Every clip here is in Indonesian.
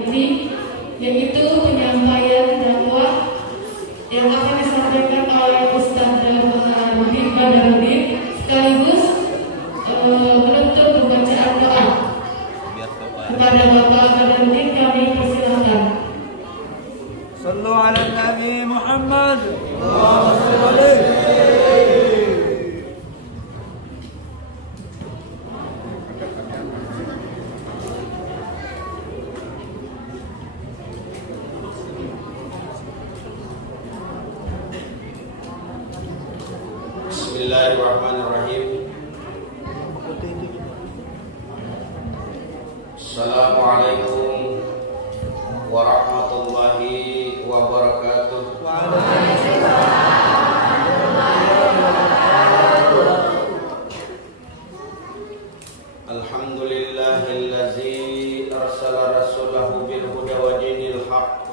ini yaitu penyampaian dakwah yang akan disampaikan oleh Ustaz Badarudin sekaligus menutup pembacaan doa. Kepada Bapak Badarudin kami persilahkan. Sallu ala Nabi Muhammad. Allahumma shalli alaihi. Bismillahirrahmanirrahim. Assalamualaikum warahmatullahi wabarakatuh. Alhamdulillahillazi arsala rasulahu bil huda wa dinil haqq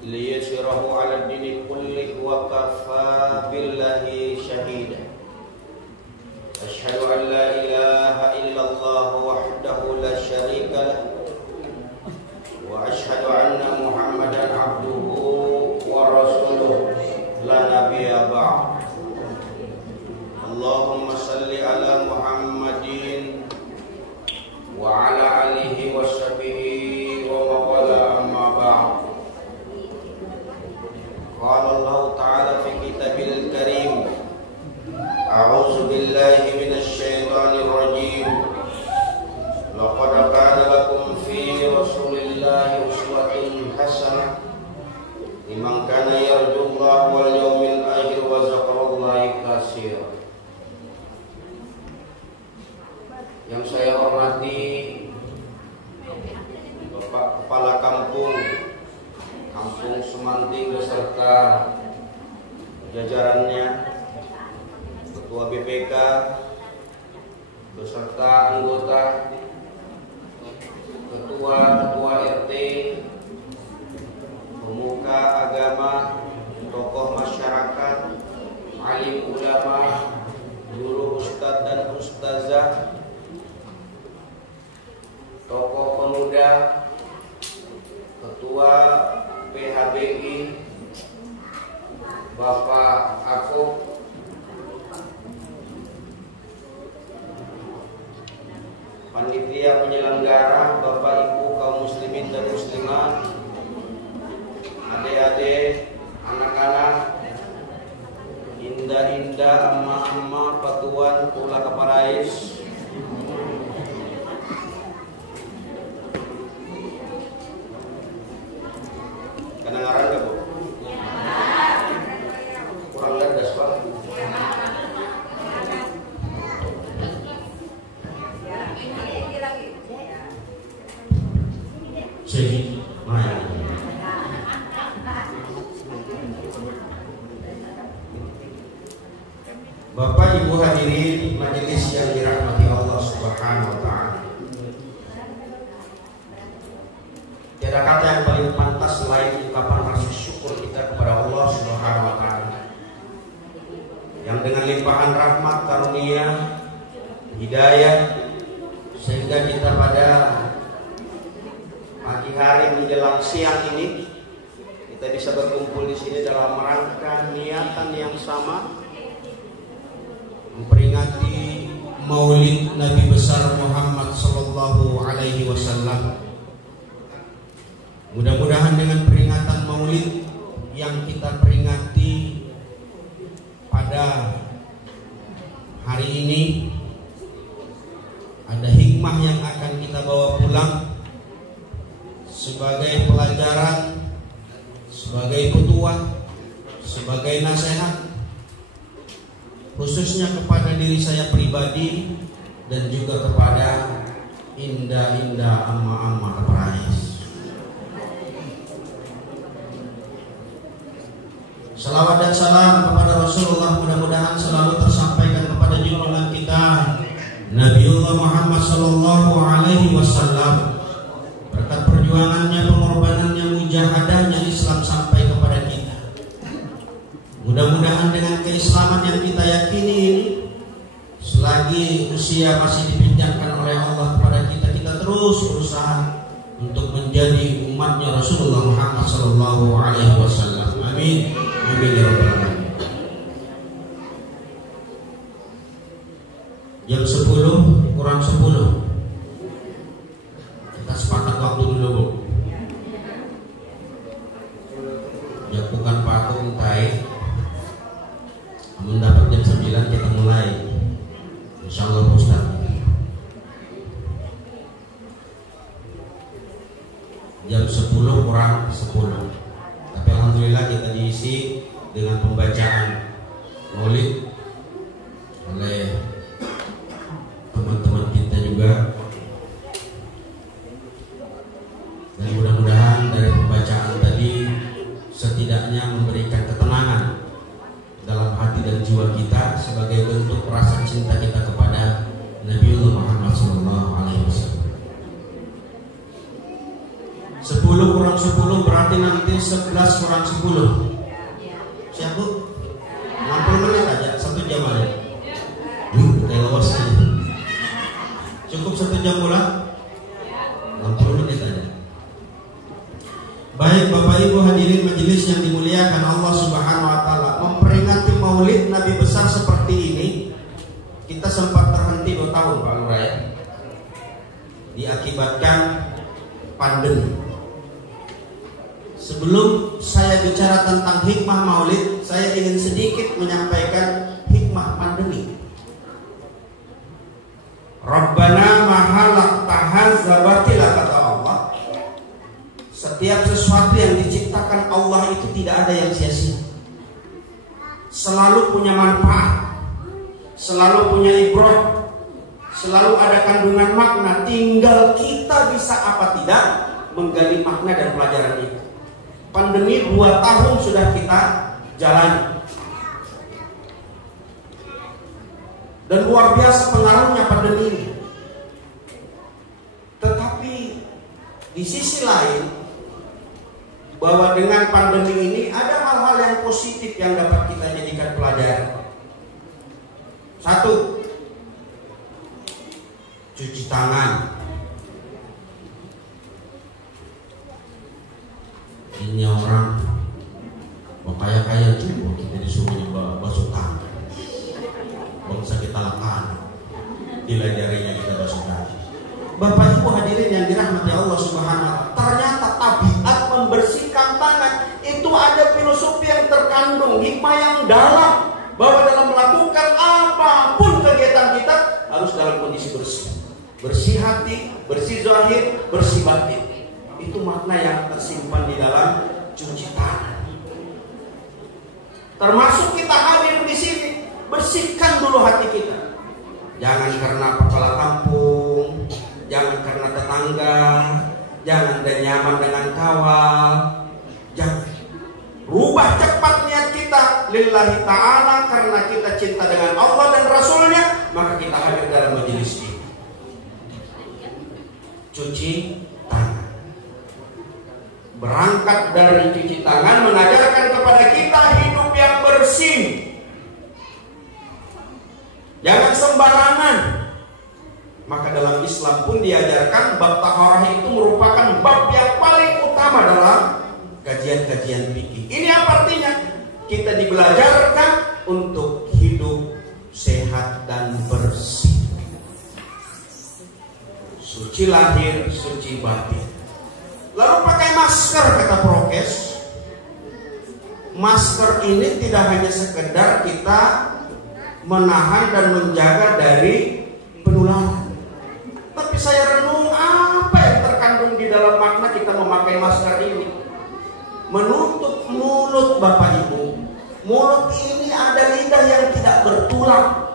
liyashirahu 'ala ad-dini kullihi wa kafa billahi shahida. Asyhadu an la ilaha illallah wahdahu la syarika lah wa asyhadu anna Muhammadan 'abduhu wa rasuluh la nabiyya ba'd. Allahumma salli ala Muhammadin wa ala alihi wa sahbihi wa mawala amma ba'd. Qala Allah Ta'ala fi kitabil karim, a'udzu billahi minasy syaithanir rajim. Laqad kana lakum fi Rasulillahi uswatun hasanah liman kana yarjullaha wal yawmil akhir wa dzakarallaha katsiran. Yang saya hormati Bapak Kepala Kampung Semanting beserta jajarannya, Ketua BPK beserta anggota, Ketua RT, pemuka agama, tokoh masyarakat, alim ulama, guru ustadz dan ustazah, tokoh pemuda, Ketua PHBI, Bapak Akub, panitia penyelenggara, Bapak Ibu kaum muslimin dan muslimat, adik-adik, anak-anak, indah-indah, amma-amma, patuan, kula kaparais, kedengaran gak Bu? Kurang cerdas Pak. Sini, main. Bapak Ibu hadirin majelis yang dirahmati Allah Subhanahu wa taala. Tiada kata yang paling pantas selain ungkapan rasa syukur kita kepada Allah Subhanahu wa taala yang dengan limpahan rahmat, karunia, hidayah sehingga kita pada pagi hari menjelang siang ini kita bisa berkumpul di sini dalam rangka niatan yang sama memperingati Maulid Nabi besar Muhammad sallallahu alaihi wasallam. Mudah-mudahan dengan peringatan Maulid yang kita peringati pada hari ini ada hikmah yang akan kita bawa pulang sebagai pelajaran, sebagai petuah, sebagai nasihat, khususnya kepada diri saya pribadi dan juga kepada indah-indah amma-amma keperais. Salawat dan salam kepada Rasulullah mudah-mudahan selalu tersampaikan kepada junjungan kita Nabiullah Muhammad sallallahu alaihi wasallam. Berkat perjuangannya, pengorbanannya, mujahadahnya Islam sampai kepada kita. Mudah-mudahan dengan keislaman yang kita yakini ini, selagi usia masih dipinjamkan oleh Allah kepada kita, kita terus berusaha untuk menjadi umatnya Rasulullah Muhammad sallallahu alaihi wasallam. Amin. Amin ya rabbal alamin. Jam 10 kurang 10. Kita sepakat waktu dulu, Bu. Ya bukan Pak Aku entai. Mendapat jam 9 kita mulai. Insyaallah Ustaz. Jam 10 kurang 10. Tapi alhamdulillah kita diisi dengan pembacaan Maulid oleh teman-teman kita juga. Dan mudah-mudahan dari pembacaan tadi setidaknya memberikan ketenangan dalam hati dan jiwa kita sebagai bentuk rasa cinta kita kepada Nabiullah Muhammad SAW. 10 kurang 10 berarti nanti 11 kurang 10. Siap Bu? 60 menit aja, 1 jam aja. Kita lawas aja. Cukup 1 jam pula? 60 menit aja. Baik Bapak Ibu hadirin majelis yang dimuliakan Allah Subhanahu wa taala, memperingati Maulid Nabi besar seperti ini kita sempat terhenti 2 tahun Pak Lurah, diakibatkan pandemi. Sebelum saya bicara tentang hikmah Maulid, saya ingin sedikit menyampaikan hikmah pandemi. Rabbana mahalak tahazzabatila, kata Allah. Setiap sesuatu yang diciptakan Allah itu tidak ada yang sia-sia. Selalu punya manfaat, selalu punya ibrah, selalu ada kandungan makna. Tinggal kita bisa apa tidak menggali makna dan pelajaran itu. Pandemi 2 tahun sudah kita jalani, dan luar biasa pengaruhnya pandemi ini. Tetapi di sisi lain, bahwa dengan pandemi ini ada hal-hal yang positif yang dapat kita jadikan pelajaran. 1, cuci tangan. Ini orang kaya-kaya juga kita disuruh basuh tangan. Bangsa kita lakukan, dilajarinya kita basuh tangan. Bapak Ibu hadirin yang dirahmati Allah Subhanahu wa taala, ternyata tabiat membersihkan tangan itu ada filosofi yang terkandung, hikmah yang dalam, bahwa dalam melakukan apapun kegiatan kita harus dalam kondisi bersih. Bersih hati, bersih zahir, bersih batin. Itu makna yang tersimpan di dalam cuci tangan. Termasuk kita hadir di sini, bersihkan dulu hati kita. Jangan karena kepala kampung, jangan karena tetangga, jangan dan nyaman dengan kawan. Jangan. Rubah cepat niat kita lillahi ta'ala, karena kita cinta dengan Allah dan Rasulnya, maka kita hadir dalam majelis ini. Cuci tangan. Berangkat dari cuci tangan mengajarkan kepada kita hidup yang bersih. Jangan sembarangan. Maka dalam Islam pun diajarkan bab taharah itu merupakan bab yang paling utama dalam kajian-kajian fikih. Ini apa artinya? Kita dibelajarkan untuk hidup sehat dan bersih. Suci lahir, suci batin. Lalu pakai masker, kata prokes. Masker ini tidak hanya sekedar kita menahan dan menjaga dari penularan. Tapi saya renung apa yang terkandung di dalam makna kita memakai masker ini. Menutup mulut Bapak Ibu. Mulut ini ada lidah yang tidak bertulang.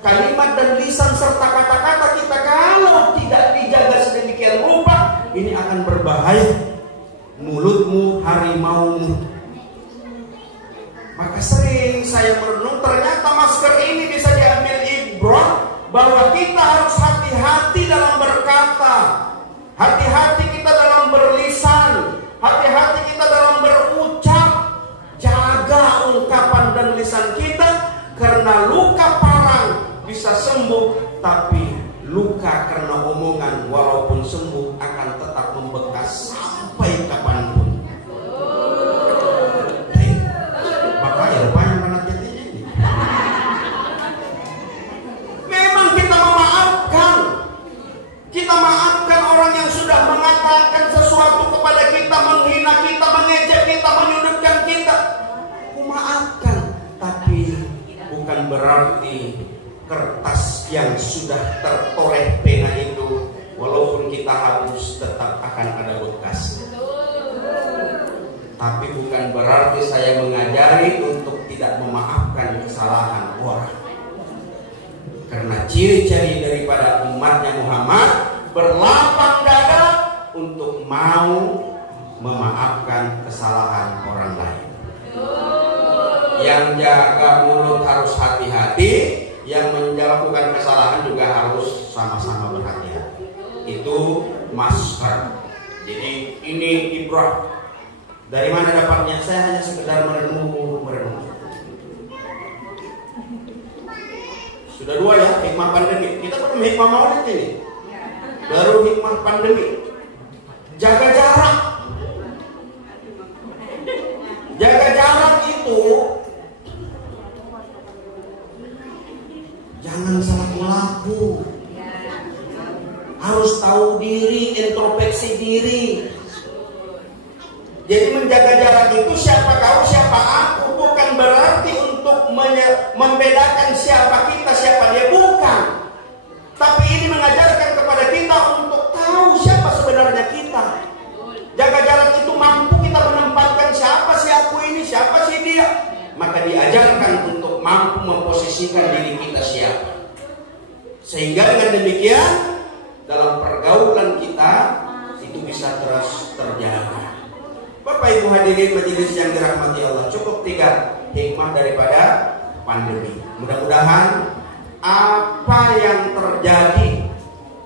Kalimat dan lisan serta kata-kata kita kalau tidak dijaga sedemikian rupa, ini akan berbahaya. Mulutmu harimaumu. Maka sering saya merenung, ternyata masker ini bisa diambil ibrah, bahwa kita harus hati-hati dalam berkata, hati-hati kita dalam berlisan, hati-hati kita dalam berucap. Jaga ungkapan dan lisan kita, karena luka parang bisa sembuh, tapi luka karena omongan walaupun sembuh akan tetap membuat sudah mengatakan sesuatu kepada kita, menghina kita, mengejek kita, menyudutkan kita, aku maafkan. Tapi bukan berarti kertas yang sudah tertoreh pena itu, walaupun kita hapus tetap akan ada bekas. Tapi bukan berarti saya mengajari untuk tidak memaafkan kesalahan orang. Karena ciri-ciri daripada umatnya Muhammad berlapang dada untuk mau memaafkan kesalahan orang lain. Yang jaga mulut harus hati-hati, yang melakukan kesalahan juga harus sama-sama berhati-hati. Itu masker. Jadi ini ibrah. Dari mana dapatnya? Saya hanya sekedar merenung. Sudah 2 ya, hikmah pandemi. Kita belum hikmah maulid ini. Baru hikmah pandemi. Jaga jarak. Jaga jarak itu jangan salah melaku. Harus tahu diri, introspeksi diri. Jadi menjaga jarak itu siapa kau, siapa aku, bukan berarti untuk membedakan siapa kita, siapa dia, bukan. Tapi ini mengajarkan kepada kita untuk tahu siapa sebenarnya kita. Jaga jarak itu mampu kita menempatkan siapa si aku ini, siapa si dia. Maka diajarkan untuk mampu memposisikan diri kita siapa. Sehingga dengan demikian dalam pergaulan kita itu bisa terus terjaga. Bapak Ibu hadirin majelis yang dirahmati Allah, cukup 3 hikmah daripada pandemi. Mudah-mudahan apa yang terjadi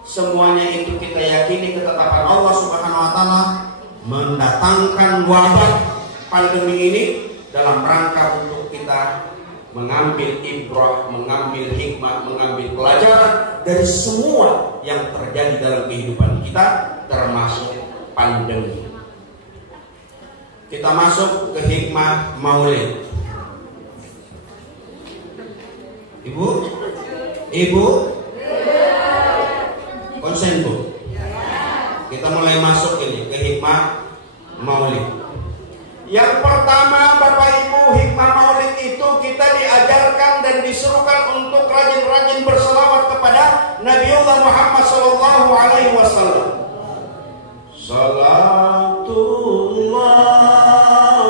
semuanya itu kita yakini ketetapan Allah Subhanahu wa taala mendatangkan wabah pandemi ini dalam rangka untuk kita mengambil ibrah, mengambil hikmah, mengambil pelajaran dari semua yang terjadi dalam kehidupan kita, termasuk pandemi. Kita masuk ke hikmah maulid. Ibu? Konsen Bu? Kita mulai masuk ini ke hikmah maulid. Yang pertama Bapak Ibu, hikmah maulid itu kita diajarkan dan disuruhkan untuk rajin-rajin berselawat kepada Nabiullah Muhammad sallallahu alaihi wasallam. Salatullah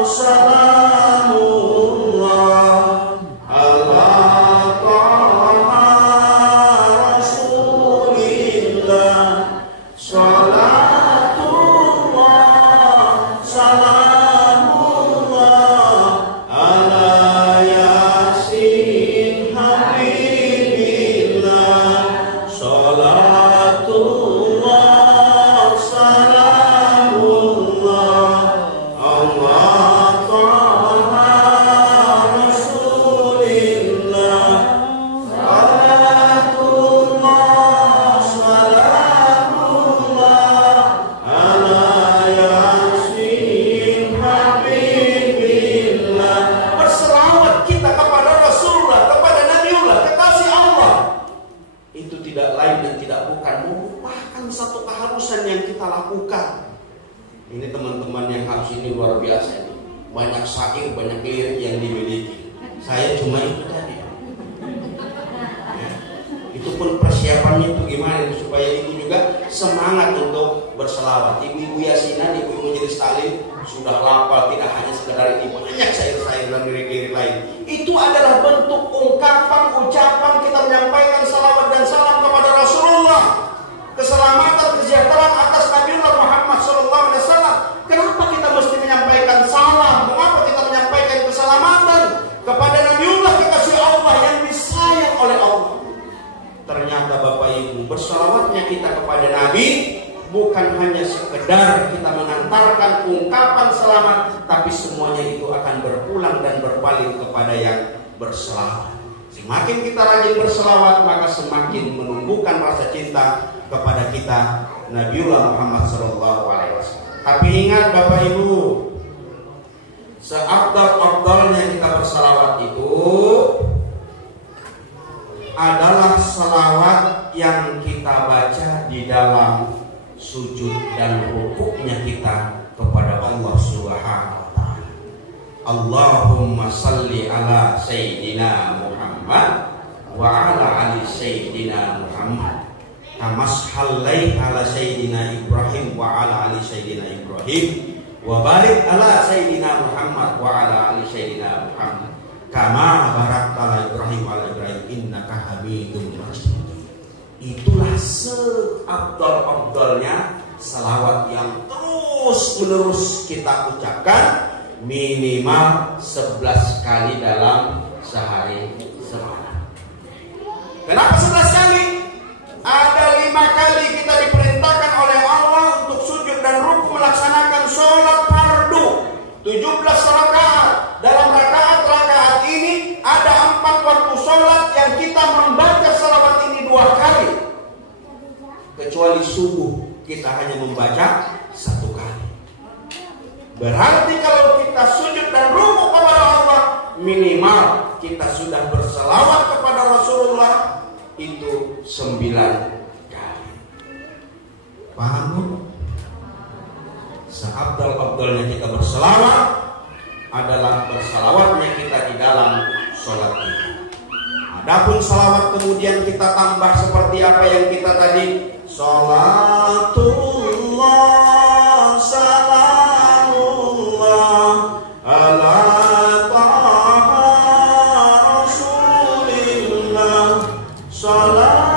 salamullah ala taha rasulillah. Salatullah salamullah ala yasin habibillah. Salatullah salamullah Allah taha rasulillah. Salatullah salamullah ala yasin habibillah. Berselawat kita kepada Rasulullah, kepada Nabiullah, kekasih Allah, itu tidak lain dan tidak bukan merupakan satu keharusan yang kita lakukan. Ini teman-teman yang harus ini luar biasa ini. Banyak syair, banyak lirik yang dimiliki. Saya cuma itu tadi. Ya. Itu pun persiapannya itu gimana supaya ibu juga semangat untuk berselawat. Ibu-ibu yasinan, ibu-ibu majelis taklim sudah hafal, tidak hanya sekedar ini, banyak syair-syair dan lirik-lirik lain. Itu adalah bentuk ungkapan, ucapan kita menyampaikan salawat dan salam kepada Rasulullah. Keselamatan, kesejahteraan atas Nabiullah Muhammad SAW. Kenapa kita mesti menyampaikan salam? Mengapa kita menyampaikan keselamatan kepada Nabiullah, kekasih Allah yang disayang oleh Allah? Ternyata Bapak Ibu, bersalawatnya kita kepada Nabi bukan hanya sekedar kita mengantarkan ungkapan selamat, tapi semuanya itu akan berpulang dan berpaling kepada yang berselawat. Semakin kita rajin berselawat, maka semakin menumbuhkan rasa cinta kepada kita Nabiullah Muhammad SAW. Tapi ingat Bapak Ibu, seabdal-abdalnya kita berselawat itu adalah selawat yang kita baca di dalam sujud dan rukuknya kita kepada Allah Subhanahu wa taala. Allahumma salli ala Sayyidina Muhammad wa ala ali Sayyidina Muhammad. Kama shallai ala Sayyidina Ibrahim wa ala ali Sayyidina Ibrahim. Wa barik ala Sayyidina Muhammad wa ala ali Sayyidina Muhammad. Kama barakta ala Ibrahim wa ala Ibrahim innaka Hamidum Majid. Itulah seabdal-abdalnya salawat yang terus-menerus kita ucapkan minimal 11 kali dalam sehari semalam. Kenapa 11 kali? Ada 5 kali kita diperintahkan oleh Allah untuk sujud dan ruku melaksanakan sholat fardu 17 rakaat. Dalam rakaat-rakaat ini ada 4 waktu sholat yang kita membaca salawat ini 2 kali. Kecuali subuh kita hanya membaca 1 kali. Berarti kalau kita sujud dan ruku kepada Allah, minimal kita sudah berselawat kepada Rasulullah itu 9 kali. Paham bu? Seabdal-abdalnya kita berselawat adalah berselawatnya kita di dalam sholat kita. Adapun salawat kemudian kita tambah seperti apa yang kita tadi, salatullah salamullah ala taha rasulillah, salatullah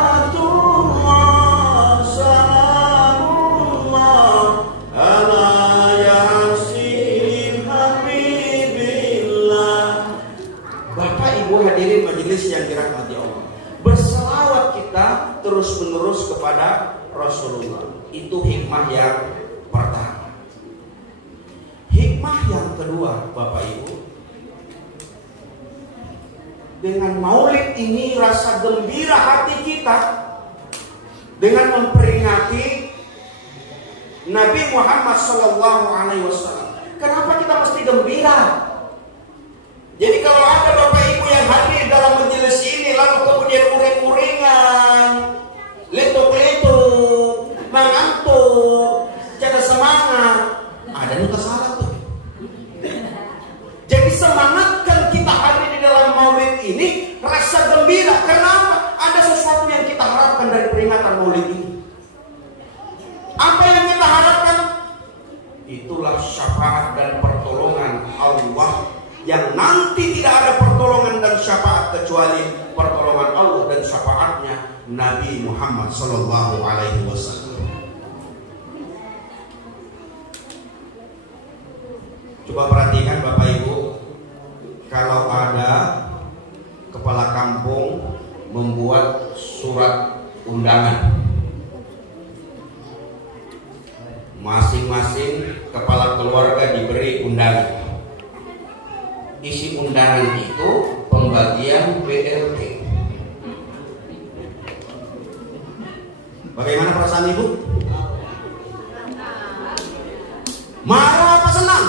salamullah ala yasin habibillah. Bapak Ibu hadirin majelis yang dirahmati Allah, berselawat kita terus-menerus kepada Rasulullah. Itu hikmah yang pertama. Hikmah yang kedua, Bapak Ibu, dengan maulid ini rasa gembira hati kita dengan memperingati Nabi Muhammad SAW. Kenapa kita mesti gembira? Jadi kalau ada Bapak Ibu yang hadir dalam majelis ini lalu kemudian uring-uringan, letuk-letuk, mengantuk, tidak semangat, ada yang salah tuh. Jadi semangatkan kita hadir di dalam maulid ini rasa gembira. Kenapa? Ada sesuatu yang kita harapkan dari peringatan maulid ini. Apa yang kita harapkan? Itulah syafaat dan pertolongan Allah, yang nanti tidak ada pertolongan dan syafaat kecuali pertolongan Allah dan syafaatnya Nabi Muhammad Sallallahu Alaihi Wasallam. Coba perhatikan Bapak Ibu, kalau ada kepala kampung membuat surat undangan, masing-masing kepala keluarga diberi undangan. Isi undangan itu pembagian BLT. Bagaimana perasaan Ibu? Marah apa senang?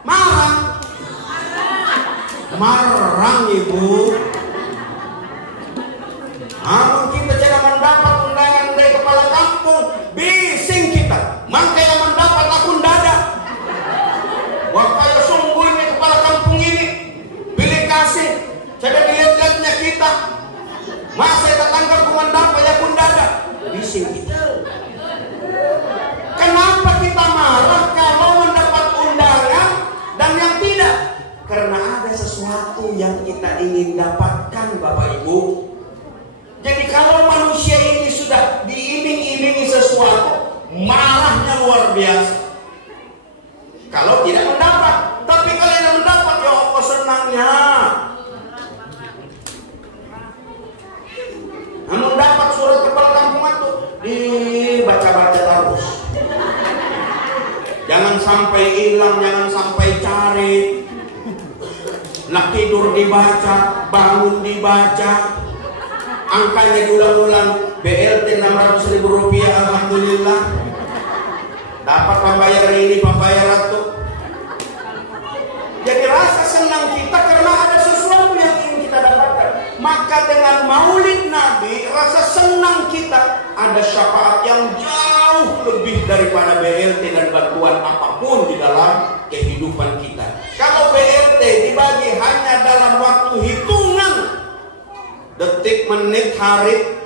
Marah. Marah Ibu. Namun kita tidak mendapat undangan dari kepala kampung, bising kita. Maka yang mendapat akun dada. Wakaya sungguh ini kepala kampung ini, pilih kasih. Saya dilihat-lihatnya kita. Masa tetangga mendapat ya akun dada. Bising kita. Kenapa kita marah kalau mendapat undangan dan yang tidak? Karena ada sesuatu yang kita ingin dapatkan Bapak Ibu. Jadi kalau manusia ini sudah diiming-imingi sesuatu, marahnya luar biasa. Kalau tidak mendapat, tapi kalau yang mendapat, ya Allah senangnya. Nah, mendapat surat kepala kampung itu dibaca-baca terus. Jangan sampai hilang, jangan sampai cari. Nak tidur dibaca, bangun dibaca. Angkanya diulang-ulang, BLT 600.000 rupiah, alhamdulillah. Dapat pembayar ini, pembayar itu. Jadi rasa senang kita karena ada sesuatu yang ingin kita dapatkan. Maka dengan maulid Nabi, rasa senang kita ada syafaat yang jauh jauh lebih daripada BLT dan bantuan apapun di dalam kehidupan kita. Kalau BLT dibagi hanya dalam waktu hitungan detik, menit, hari,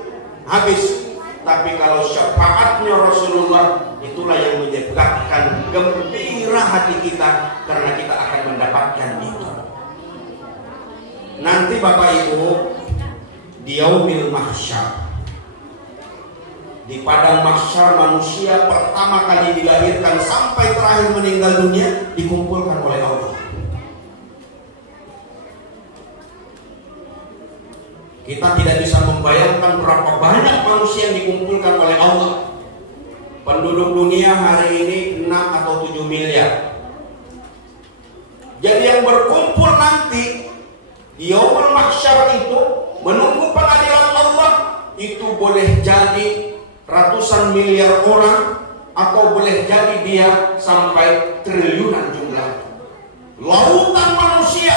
habis. Tapi kalau syafaatnya Rasulullah, itulah yang menyebabkan gembira hati kita, karena kita akan mendapatkan itu. Nanti Bapak Ibu, di yaumil mahsyar, di padang mahsyar, manusia pertama kali dilahirkan sampai terakhir meninggal dunia dikumpulkan oleh Allah. Kita tidak bisa membayangkan berapa banyak manusia yang dikumpulkan oleh Allah. Penduduk dunia hari ini 6 atau 7 miliar. Jadi yang berkumpul nanti di yaumul mahsyar itu menunggu pengadilan Allah, itu boleh jadi ratusan miliar orang, atau boleh jadi dia sampai triliunan jumlah. Lautan manusia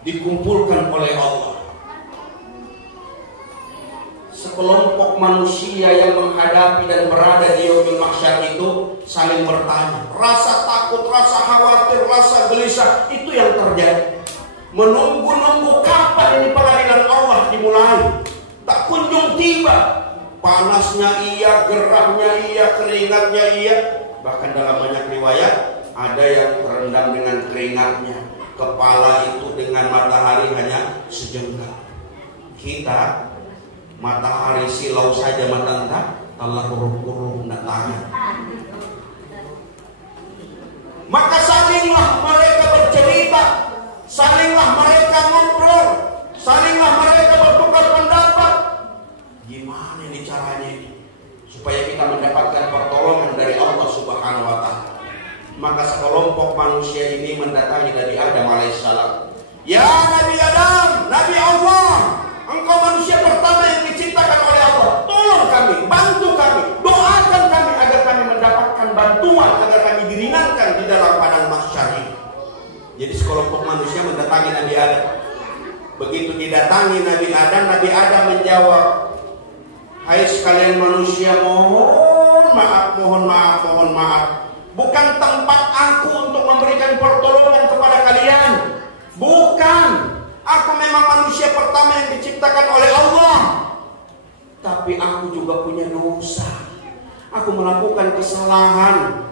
dikumpulkan oleh Allah. Sekelompok manusia yang menghadapi dan berada di yaumul mahsyar itu saling bertanya. Rasa takut, rasa khawatir, rasa gelisah, itu yang terjadi. Menunggu-nunggu kapan ini pengadilan Allah dimulai. Tak kunjung tiba. Panasnya iya, gerahnya iya, keringatnya iya. Bahkan dalam banyak riwayat ada yang terendam dengan keringatnya. Kepala itu dengan matahari hanya sejengkal. Kita matahari silau saja mata entah, telah kurung-kurung datangan. Maka salinglah mereka bercerita, salinglah mereka ngobrol, salinglah mereka bertukar pendapat. Gimana ini caranya ini supaya kita mendapatkan pertolongan dari Allah Subhanahu wa Ta'ala? Maka sekelompok manusia ini mendatangi Nabi Adam alaihissalam. Ya Nabi Adam, Nabi Allah, engkau manusia pertama yang diciptakan oleh Allah. Tolong kami, bantu kami, doakan kami agar kami mendapatkan bantuan, agar kami diringankan di dalam padang mahsyar ini. Jadi sekelompok manusia mendatangi Nabi Adam. Begitu didatangi Nabi Adam menjawab, hai sekalian manusia, mohon maaf, mohon maaf, mohon maaf. Bukan tempat aku untuk memberikan pertolongan kepada kalian. Bukan. Aku memang manusia pertama yang diciptakan oleh Allah. Tapi aku juga punya dosa. Aku melakukan kesalahan.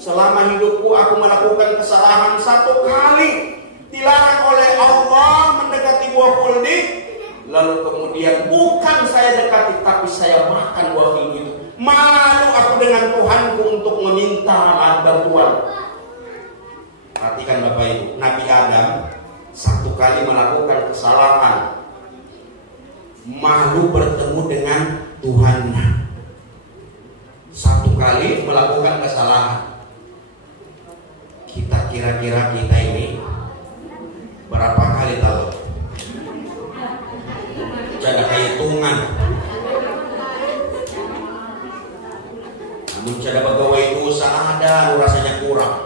Selama hidupku aku melakukan kesalahan 1 kali. Dilarang oleh Allah mendekati buah kuldi. Lalu kemudian bukan saya dekati, tapi saya makan buah kuldi itu. Malu aku dengan Tuhanku untuk meminta bantuan. Perhatikan Bapak Ibu, Nabi Adam 1 kali melakukan kesalahan, malu bertemu dengan Tuhannya. 1 kali melakukan kesalahan. Kita kira-kira kita ini berapa kali tahu? Ada hitungan. Namun cara pegawai dosa ada, rasanya kurang.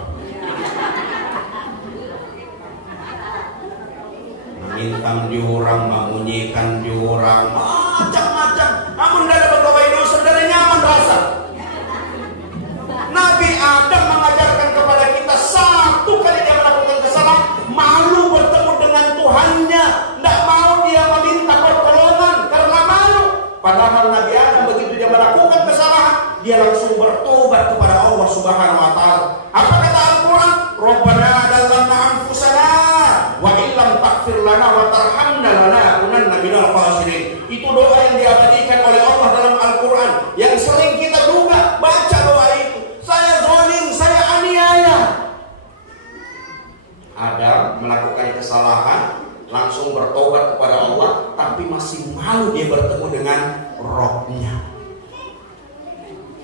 Mengintang diorang, mengunyikan diorang, macam-macam. Namun ada pegawai dosa, dari nyaman rasa. Nabi Adam mengajarkan kepada kita 1 kali dia melakukan kesalahan, malu bertemu dengan Tuhannya, tidak mau dia meminta pertolongan karena malu. Padahal Nabi Adam begitu dia melakukan kesalahan, dia langsung bertobat kepada Allah Subhanahu wa Ta'ala. Apa kata Al-Quran? Rabbana adallamna anfusana wa illam taghfir lana wa tarhamna lanakunanna minal khasirin. Itu doa yang diabadikan oleh Allah dalam Al-Quran, yang sering kita juga baca doa itu. Saya zalim, saya aniaya. Adam melakukan kesalahan, langsung bertobat kepada Allah, tapi masih malu dia bertemu dengan Rabb-Nya.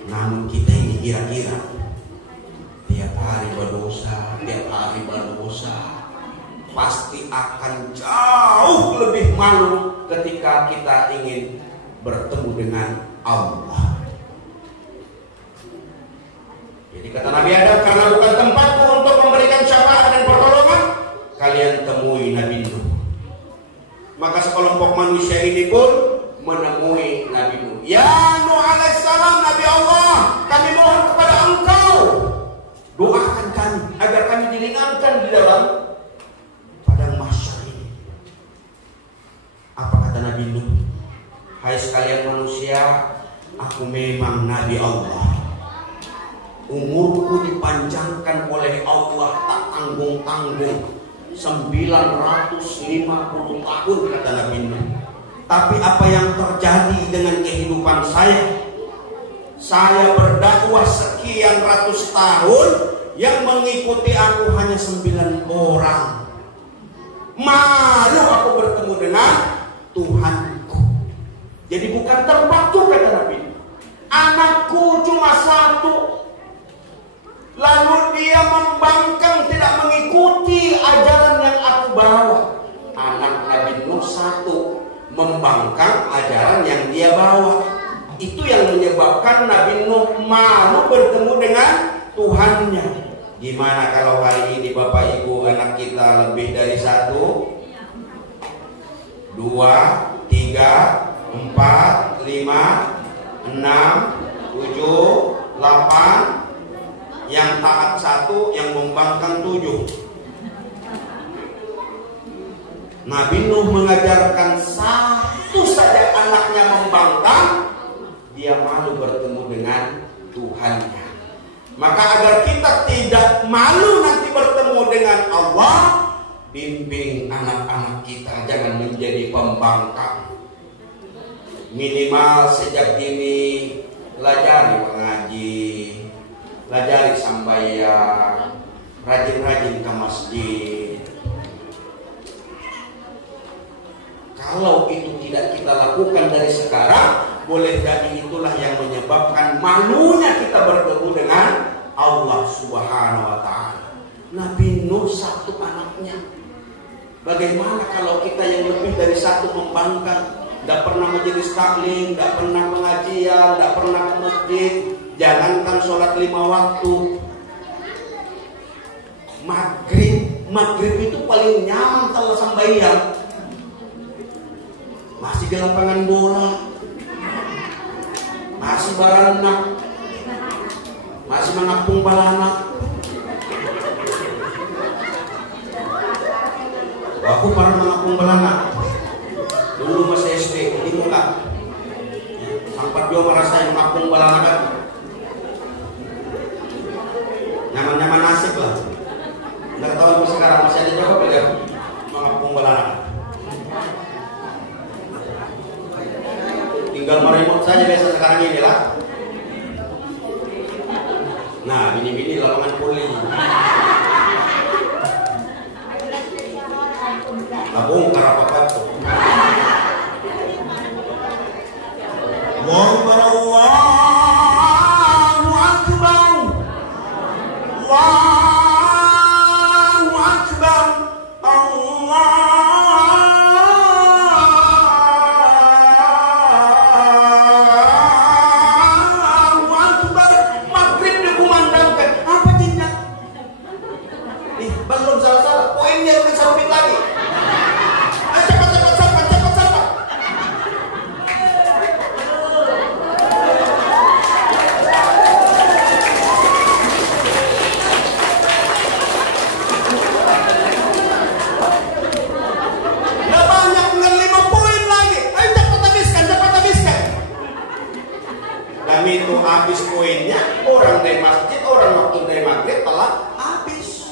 Namun kita ini kira-kira tiap hari berdosa, pasti akan jauh lebih malu ketika kita ingin bertemu dengan Allah. Jadi kata Nabi Adam, karena bukan tempatku untuk memberikan syafaat dan pertolongan, kalian temui Nabi Nuh. Maka sekelompok manusia ini pun menemui Nabi Nuh. Ya Nuh alaihissalam, memang Nabi Allah. Umurku dipanjangkan oleh Allah tak tanggung-tanggung 950 tahun kata Nabi Nuh. Tapi apa yang terjadi dengan kehidupan saya? Saya berdakwah sekian ratus tahun, yang mengikuti aku hanya 9 orang. Malu aku bertemu dengan Tuhanku. Jadi bukan terpaku kata Nabi. Anakku cuma 1. Lalu dia membangkang tidak mengikuti ajaran yang aku bawa. Anak Nabi Nuh 1 membangkang ajaran yang dia bawa. Itu yang menyebabkan Nabi Nuh malu bertemu dengan Tuhannya. Gimana kalau hari ini Bapak Ibu anak kita lebih dari 1, 2, 3, 4, 5, 6, 7, 8, yang taat 1, yang membangkang 7. Nabi Nuh mengajarkan 1 saja anaknya membangkang, dia malu bertemu dengan Tuhannya. Maka agar kita tidak malu nanti bertemu dengan Allah, bimbing anak-anak kita jangan menjadi pembangkang. Minimal sejak dini pelajari mengaji, pelajari sambayang, rajin-rajin ke masjid. Kalau itu tidak kita lakukan dari sekarang, boleh jadi itulah yang menyebabkan malunya kita bertemu dengan Allah Subhanahu wa Ta'ala. Nabi Nuh 1 anaknya. Bagaimana kalau kita yang lebih dari 1 membangkang, tidak pernah majelis taklim, tidak pernah pengajian, tidak pernah ke masjid, jangankan sholat 5 waktu. Maghrib itu paling nyaman kalau sembahyang. Masih di lapangan bola, masih baranak, masih mengapung balanak. Aku pernah mengapung balanak dulu masih SD di muka. Sampai dia merasain mengapung balanak kan. Nyaman-nyaman nasib lah. Nggak tahu sekarang masih ada juga beliau mengapung balanak. Tinggal meremote saja biasa sekarang ini lah. Nah, bini-bini lapangan poli. Tabung karapapat tuh. Allahu Akbar. Allahu Akbar. Belum salah-salah, poinnya udah sampai tadi. Cepat. Udah banyak, dengan 5 poin lagi. Ayo cepat habiskan. Dan itu habis poinnya, orang dari masjid, orang waktu dari maghrib telah habis.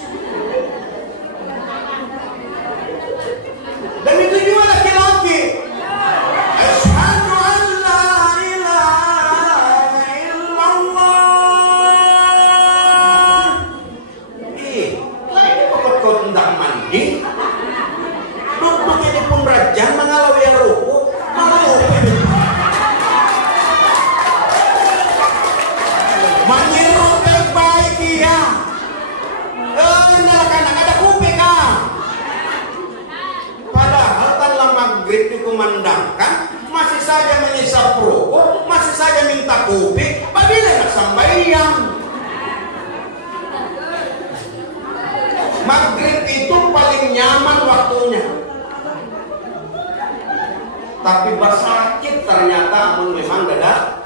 Dan itu juga laki-laki. Asyhadu an la ilaha illallah. Ini pokok kau tendang mandi. Duduk jadi pemerajan mengalau yang ruku. Menyirup baik-baik dia. Anak-anak ada kuping ah. Padahal dalam maghrib dikumandangkan, masih saja menyisap rokok, masih saja minta kopi, apabila nak sembahyang. Maghrib itu paling nyaman waktunya. Tapi bersakit ternyata memang tidak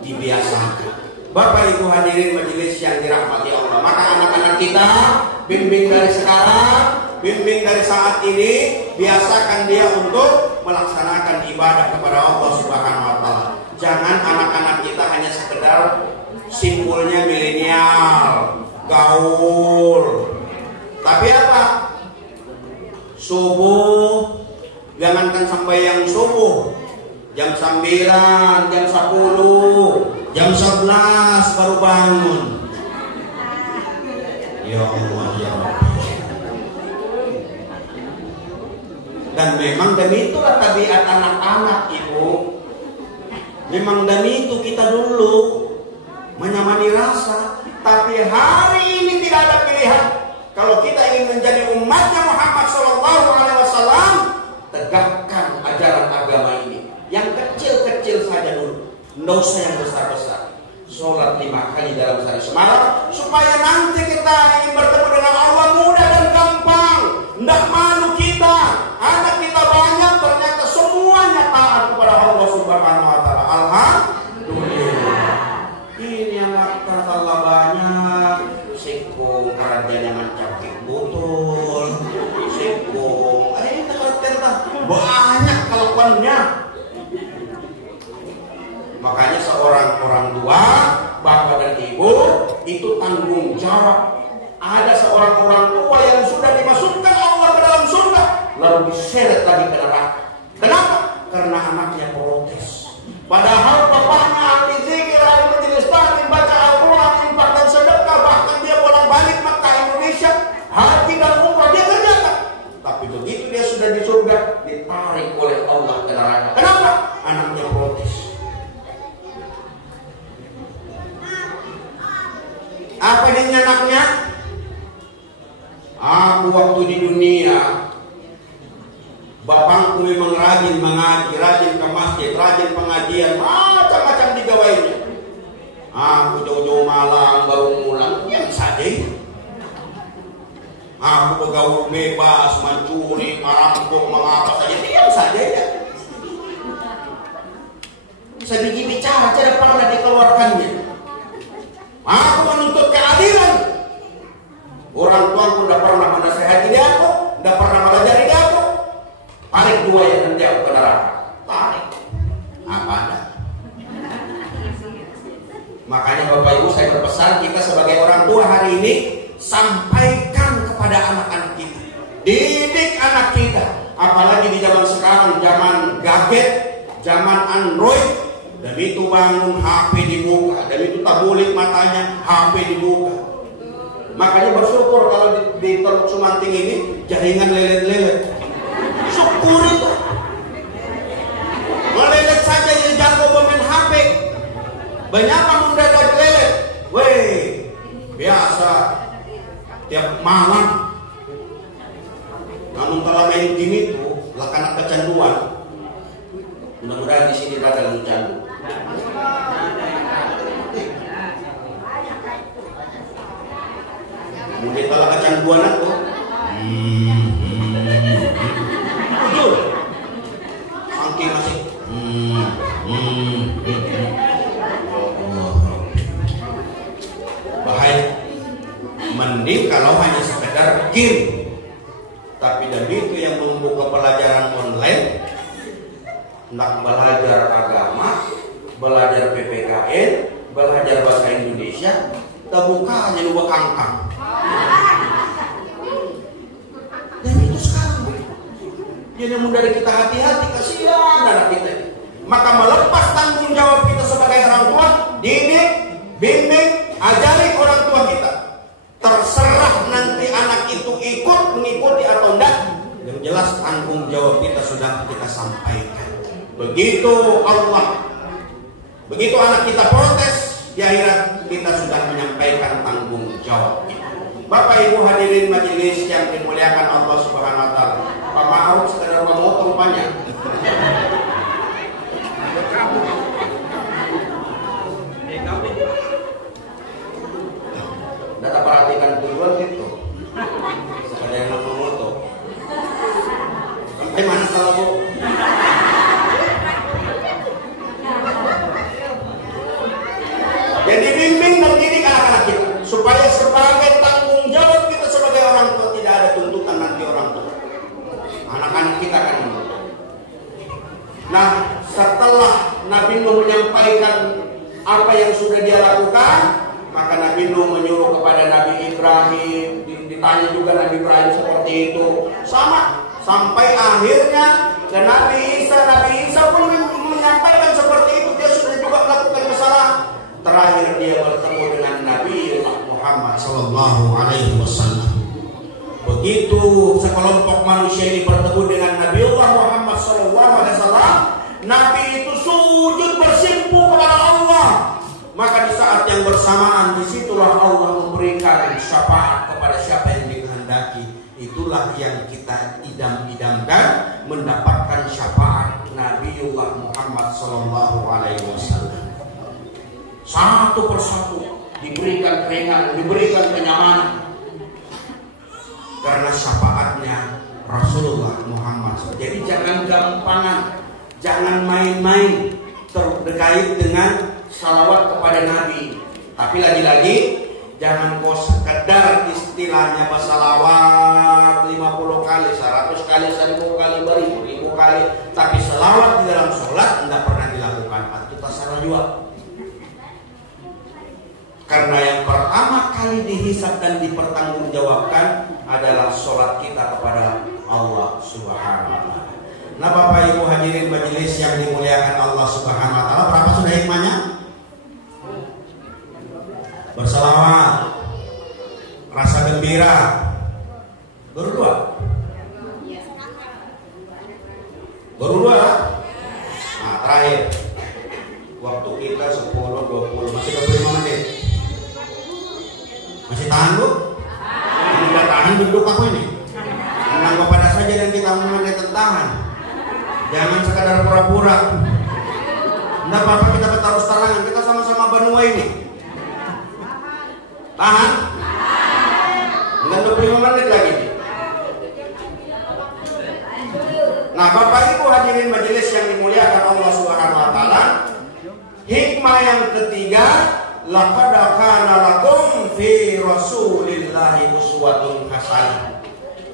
dibiasakan. Bapak Ibu hadirin majelis yang dirahmati Allah. Maka anak-anak kita bimbing dari sekarang, bimbing dari saat ini, biasakan dia untuk melaksanakan ibadah kepada Allah Subhanahu wa Ta'ala. Jangan anak-anak kita hanya sekedar simpulnya milenial, gaul. Tapi apa? Subuh, jangankan sampai yang subuh, jam 9, jam 10, jam 11 baru bangun. Ya Allah, ya Rabbi. Dan memang demi itulah tabiat anak-anak, Ibu. Memang demi itu kita dulu menyamani rasa. Tapi hari ini tidak ada pilihan. Kalau kita ingin menjadi umatnya Muhammad SAW, tegakkan ajaran agama ini. Yang kecil-kecil saja dulu, tidak usah yang besar-besar. Sholat 5 kali dalam sehari semalam, supaya nanti kita ingin bertemu dengan Allah mudah dan gampang. Tidak malu kita, anak kita banyak, ternyata semuanya taat kepada Allah Subhanahu Wa Taala. Alhamdulillah. Ini anak Allah banyak, sikung kerajaan mencapik botol, sikung, banyak kelakuannya. Makanya seorang orang tua, bapak dan ibu, itu tanggung jawab. Ada seorang orang tua yang sudah dimasukkan Allah ke dalam surga, lalu diseret lagi ke neraka. Kenapa? Karena anaknya protes. Padahal bapaknya ahli zikir, ahli majelis taklim, baca Al-Quran, infak dan sedekah, bahkan dia bolak-balik Makkah Indonesia, haji dan umrah dia kerjakan. Tapi begitu dia sudah di surga, ditarik oleh Allah ke neraka. Kenapa? Anaknya protes. Apa ini anaknya? Aku waktu di dunia, bapakku memang rajin mengaji, rajin ke masjid, rajin pengajian, macam-macam digawainya. Aku jauh-jauh malam baru pulang, yang saja. Aku bergaul bebas, mencuri, merampok, mengapa saja, diam saja ya. Sebiji bicara, tidak pernah dikeluarkannya. Aku menuntut keadilan. Orang tuaku tidak pernah menasehati dia aku, tidak pernah mengajari dia aku. Tarik dua yang menjauh ke neraka. Tarik. Apa ada? Makanya Bapak Ibu, saya berpesan, kita sebagai orang tua hari ini, sampaikan kepada anak-anak kita, didik anak kita. Apalagi di zaman sekarang, zaman gadget, zaman Android. Dan itu bangun HP dibuka, dan itu tabulik matanya HP dibuka. Makanya bersyukur kalau di Teluk Sumanting ini jaringan lelet-lelet. Syukur itu. Melelet saja yang jago bermain HP. Banyak muda dan lelet. Weh, biasa tiap malam. Namun kalau main game itu, lah karena kecanduan. Mudah-mudahan di sini ada yang candu. Mungkin kalau kecanduan aku, jujur, angki masih, bahaya. Mending kalau hanya sekedar game, tapi dan itu yang membuka pelajaran online, nak belajar agama, belajar PPKN, belajar bahasa Indonesia, terbuka hanya dua kangkang. Dan itu sekarang. Jadi mudah kita hati-hati, kasihan anak kita. Maka melepas tanggung jawab kita sebagai orang tua, didik, bimbing, ajari orang tua kita. Terserah nanti anak itu ikut, mengikuti atau enggak. Yang jelas tanggung jawab kita sudah kita sampaikan. Begitu Allah, begitu anak kita protes, di akhirat kita sudah menyampaikan tanggung jawab kita. Bapak Ibu hadirin majelis yang dimuliakan Allah Subhanahu Wa Taala. Pak Ma'ruf sekedar memotong panjang. Data perhatikan tujuan itu. Sekedar yang memotong. Sampai mana kalau Bu? Jadi bimbing dan didik anak-anak kita supaya sebagai tanggung jawab kita sebagai orang tua, tidak ada tuntutan nanti orang tua. Anak-anak kita akan menuntut. Nah, setelah Nabi Nuh menyampaikan apa yang sudah dia lakukan, maka Nabi Nuh menyuruh kepada Nabi Ibrahim, ditanya juga Nabi Ibrahim seperti itu, sama sampai akhirnya ke Nabi Isa pun menyampaikan seperti itu. Dia sudah juga melakukan kesalahan. Terakhir dia bertemu dengan Nabi Muhammad Sallallahu Alaihi Wasallam. Begitu sekelompok manusia ini bertemu dengan Nabi Muhammad Sallallahu Alaihi Wasallam, Nabi itu sujud bersimpu kepada Allah. Maka di saat yang bersamaan disitulah Allah memberikan syafaat kepada siapa yang dikehendaki. Itulah yang kita idam-idamkan, mendapatkan syafaat Nabiullah Muhammad Sallallahu Alaihi Wasallam. Satu persatu diberikan keringanan, diberikan kenyamanan karena syafaatnya Rasulullah Muhammad. Jadi jangan gampangan, jangan main-main terkait dengan salawat kepada Nabi. Tapi lagi-lagi jangan kau sekedar istilahnya bersalawat 50 kali, 100 kali, 1000 kali, 1000 kali, tapi salawat di dalam sholat tidak pernah dilakukan. Itu tak salah juga. Karena yang pertama kali dihisab dan dipertanggungjawabkan adalah sholat kita kepada Allah Subhanahu wa Ta'ala. Nah, Bapak Ibu hadirin majelis yang dimuliakan Allah Subhanahu wa Ta'ala, berapa sudah hikmahnya? Bersalawat, rasa gembira, berdua. Nah, terakhir waktu kita 10-20, masih 25 menit. Masih tahan bu? Tidak tahan duduk aku ini. Tenang kepada saja dan kita mulai tertahan. Jangan sekadar pura-pura. Tidak apa-apa, kita bertaruh tarangan, kita sama-sama benua ini. Tahan? Dengan 25 menit lagi. Nah, Bapak Ibu hadirin majelis yang dimuliakan Allah Subhanahu wa Ta'ala, hikmah yang ketiga, laqad kana lakum fi Rasulillahi uswatun hasanah.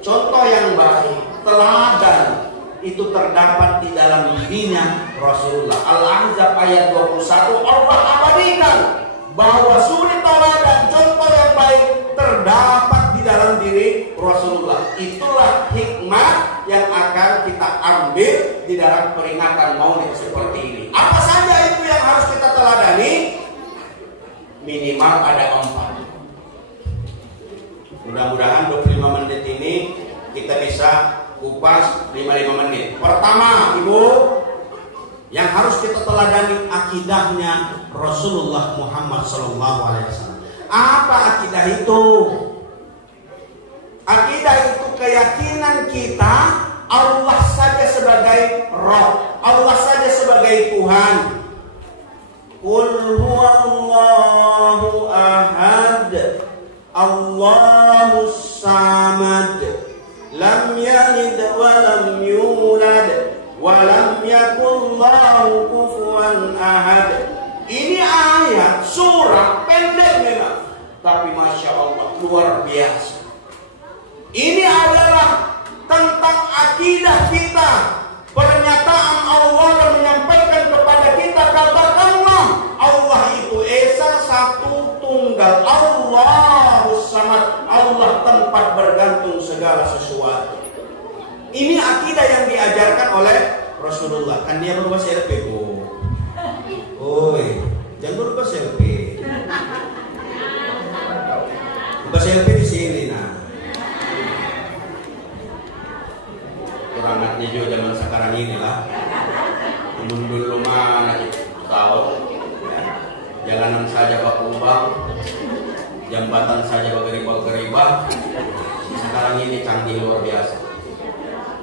Contoh yang baik, teladan itu terdapat di dalam dirinya Rasulullah. Al-Ahzab ayat 21, Allah abadikan bahwa suri teladan, contoh yang baik terdapat di dalam diri Rasulullah. Itulah hikmah yang akan kita ambil di dalam peringatan Maulid seperti ini. Apa saja itu yang harus kita teladani? Minimal ada 4. Mudah-mudahan 25 menit ini kita bisa kupas 55 menit. Pertama, Ibu, yang harus kita teladani akidahnya Rasulullah Muhammad SAW. Apa akidah itu? Akidah itu keyakinan kita Allah saja sebagai Rabb, Allah saja sebagai Tuhan. Qul huwallahu ahad, Allahus samad, lam yalid wa lam yulad wa lam yakul lahu kufuwan ahad. Ini ayat surah pendek memang, tapi Masya Allah luar biasa. Ini adalah tentang akidah kita, pernyataan Allah yang menyampaikan kepada kita, katakanlah Allah itu Esa, satu tunggal, Allahus samad, Allah tempat bergantung segala sesuatu. Ini akidah yang diajarkan oleh Rasulullah. Kan dia berubah selfie, Bu. Oi, jangan berubah selfie. Berubah selfie di sini, nah. Kurangatnya juga zaman sekarang inilah. Namun dulu mana kita tahu, jalanan saja bak ubang, jambatan saja bak geribah. Sekarang ini canggih luar biasa.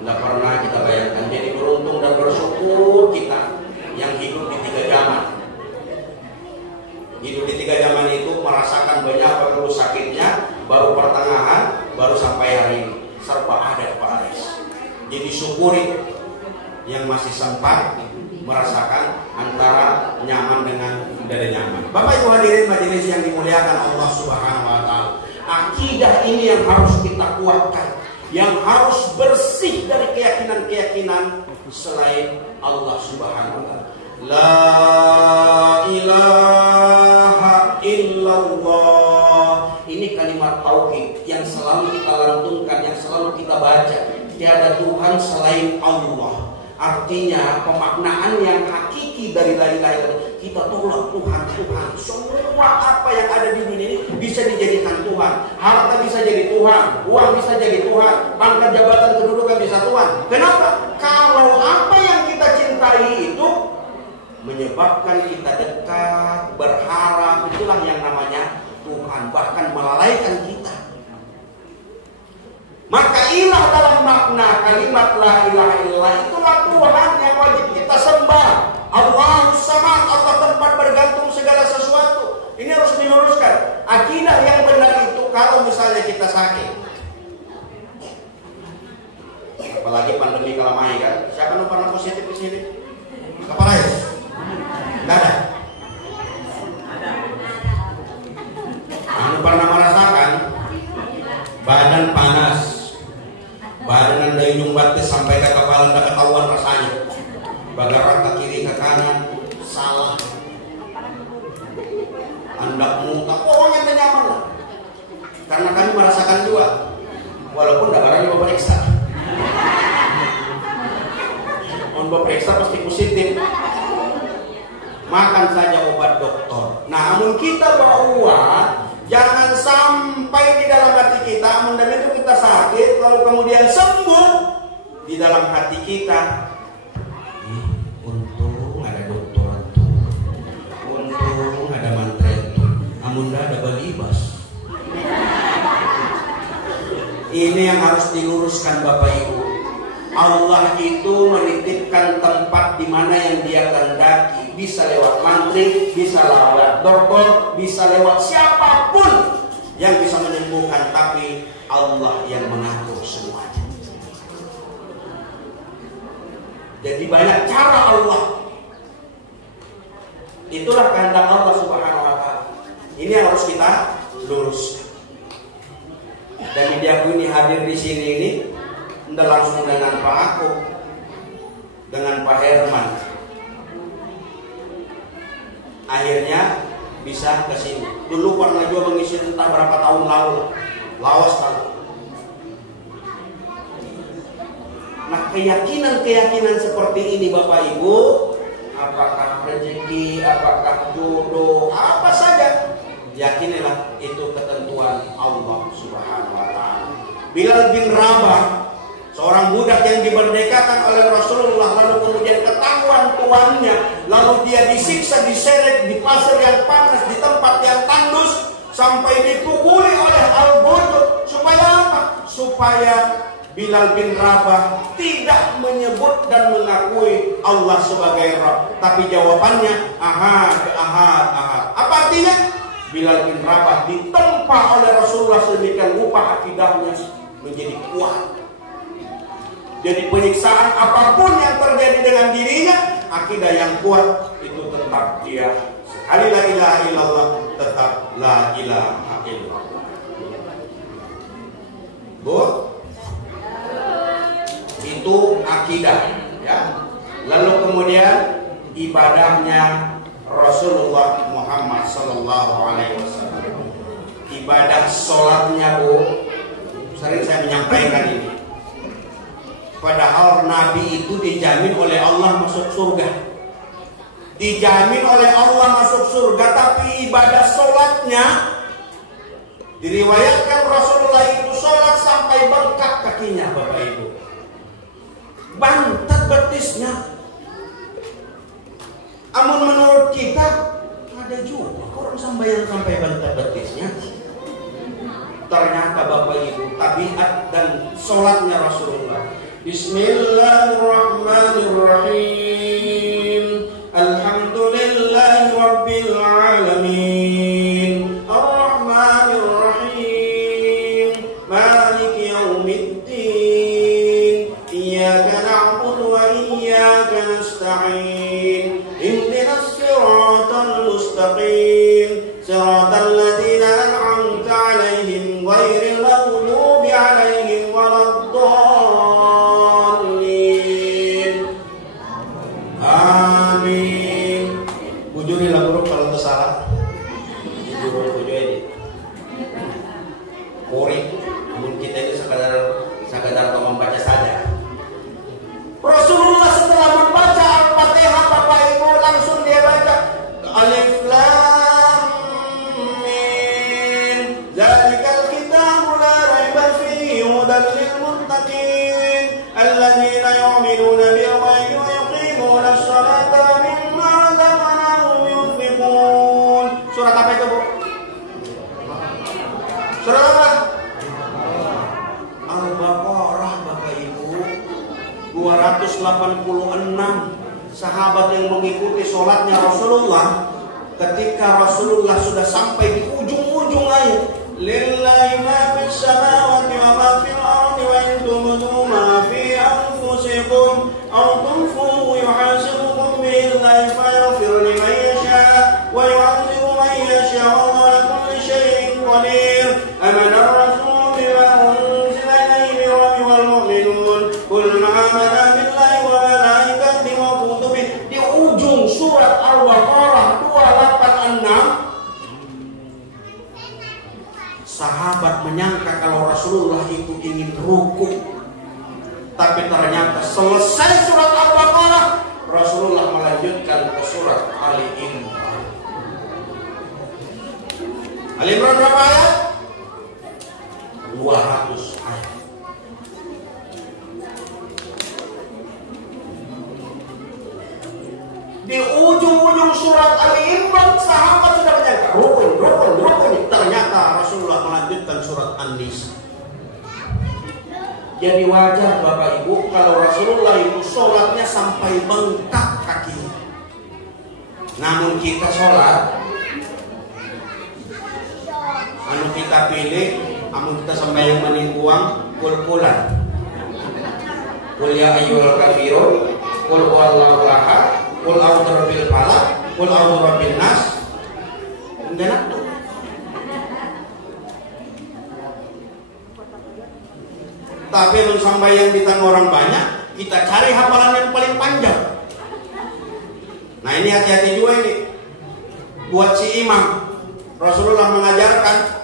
Tidak pernah kita bayangkan. Jadi beruntung dan bersyukur kita yang hidup di 3 zaman. Hidup di 3 zaman itu merasakan banyak perlu sakitnya, baru pertengahan, baru sampai hari ini. Serba ada Pak Aris. Jadi syukuri yang masih sempat merasakan antara nyaman dengan tidak nyaman. Bapak Ibu hadirin majelis yang dimuliakan Allah Subhanahu wa Ta'ala, akidah ini yang harus kita kuatkan, yang harus bersih dari keyakinan-keyakinan selain Allah Subhanahu wa Ta'ala. La ilaha illallah. Ini kalimat tauhid yang selalu kita lantunkan, yang selalu kita baca. Tiada Tuhan selain Allah. Artinya pemaknaan yang hakiki dari la ilaha illallah. Kita tolak Tuhan. Semua apa yang ada di dunia ini bisa dijadikan Tuhan. Harta bisa jadi Tuhan, uang bisa jadi Tuhan, pangkat jabatan kedudukan bisa Tuhan. Kenapa? Kalau apa yang kita cintai itu menyebabkan kita dekat, berharap, itulah yang namanya Tuhan, bahkan melalaikan kita. Maka ilah dalam makna kalimat la ilaha illallah itulah Tuhan yang wajib kita sembah. Allahus Samad, Allah tempat bergantung segala sesuatu. Ini harus diluruskan. Akidah yang benar itu kalau misalnya kita sakit, apalagi pandemi kelamai kan. Siapa yang pernah positif di sini? Kepala ya? Tidak ada. Anu pernah merasakan badan panas, badan anda inung batis sampai ke kepala anda ketahuan rasanya. Bagarak ke kiri ke kanan salah. Anda muka, pokoknya anda nyaman lah. Karena kami merasakan juga, walaupun tidak barangnya beperiksa. On beperiksa pasti positif. Makan saja obat dokter. Namun kita bawa, jangan sampai di dalam hati kita, amun itu kita sakit, lalu kemudian sembuh di dalam hati kita. Untung ada dokter itu, untung ada mantra itu, amun ada balibas. Ini yang harus diluruskan Bapak Ibu. Allah itu menitipkan tempat di mana yang Dia kehendaki. Bisa lewat mantri, bisa lewat dokter, bisa lewat siapapun yang bisa menyembuhkan, tapi Allah yang mengatur semuanya. Jadi banyak cara Allah. Itulah kehendak Allah Subhanahu wa Ta'ala. Ini yang harus kita luruskan. Dan aku ini hadir di sini ini tidak langsung dengan Pak Aku, dengan Pak Herman. Akhirnya bisa ke sini. Dulu pernah juga mengisi entah berapa tahun lalu, lawas kali. Nah, keyakinan seperti ini Bapak Ibu, apakah rezeki, apakah jodoh, apa saja, yakinilah itu ketentuan Allah Subhanahu wa Ta'ala. Bilal bin Rabah, seorang budak yang diberdekakan oleh Rasulullah, lalu kemudian ketahuan tuannya, lalu dia disiksa, diseret di pasir yang panas, di tempat yang tandus, sampai dipukuli oleh al-Bujur. Supaya apa? Supaya Bilal bin Rabah tidak menyebut dan mengakui Allah sebagai Rabb. Tapi jawabannya ahad. Apa artinya? Bilal bin Rabah ditempa oleh Rasulullah sedemikian rupa akidahnya menjadi kuat. Jadi penyiksaan apapun yang terjadi dengan dirinya, akidah yang kuat itu tetap dia. Sekali la ilaha illallah, tetap la ilaha illallah. Bu, itu akidah, ya. Lalu kemudian ibadahnya Rasulullah Muhammad Sallallahu Alaihi Wasallam. Ibadah sholatnya, Bu, sering saya menyampaikan ini. Padahal Nabi itu dijamin oleh Allah masuk surga. Dijamin oleh Allah masuk surga, tapi ibadah sholatnya diriwayatkan Rasulullah itu sholat sampai bengkak kakinya, Bapak Ibu. Bantat betisnya. Amun menurut kita ada juga orang sembahyang sampai bantat betisnya. Ternyata Bapak Ibu, tabiat dan sholatnya Rasulullah. Bismillahirrahmanirrahim. Alhamdulillahi Rabbil Alamin. Ar-Rahmanirrahim. Maliki yaumiddin. Iyyaka na'budu wa iyyaka nasta'in. Ihdinas siratal mustaqim. Siratal ladzina an'amta 'alaihim ghairil maghdubi 'alaihim waladdallin. Amin. burung tujuh ini. Kori, namun kita itu sekadar membaca saja. Rasulullah setelah membaca Al-Fatihah, Bapak Ibu, langsung dia baca Alif Lam Mim. Zalikal kitabu la raiba fihi hudan lil muttaqin alladzina yu'minuna bil ghaibi wa yuqimuna as-salata wa mimma razaqnahum yunfiqun. Surat apa itu, Bu? Surat apa? Al-Baqarah, Bapak Ibu. 286 sahabat yang mengikuti sholatnya Rasulullah. Ketika Rasulullah sudah sampai di ujung-ujung ayat, lillahi ma fis samawati wa ma fil ardi wa in tubdu ma fi anfusikum aw tukhfuhu yuhasibukum billahi fayaghfiru liman yasha wa yu'adhibu man yasha wa ala kulli shay'in qadir. Amana ar-rasul bima unzila ilayhi min rabbihi wal mu'minun kullun amana billahi wa malaikatihi wa kutubihi. Di ujung surat Al-Baqarah 286, sahabat menyangka kalau Rasulullah itu ingin rukuk, tapi ternyata selesai surat Al-Baqarah Rasulullah melanjutkan ke surat Ali Imran. Ali Imran berapa ayat? 200 ayat. Di ujung-ujung surat Ali Imran sahabat sudah menyangka rukun. Ternyata Rasulullah melanjutkan surat An-Nisa. Jadi wajar Bapak Ibu kalau Rasulullah itu sholatnya sampai bengkak kakinya. Namun kita sholat, kita pilih, kita sembahyang meningguang kul-kulan. Qul ya ayyuhal kafirun, qul huwallahu ahad, qul a'udzu birabbil falaq, qul a'udzu birabbin nas. Enggak tuh. Tapi mensambayang di tangan orang banyak, kita cari hafalan yang paling panjang. Nah ini hati-hati juga ini buat si imam. Rasulullah mengajarkan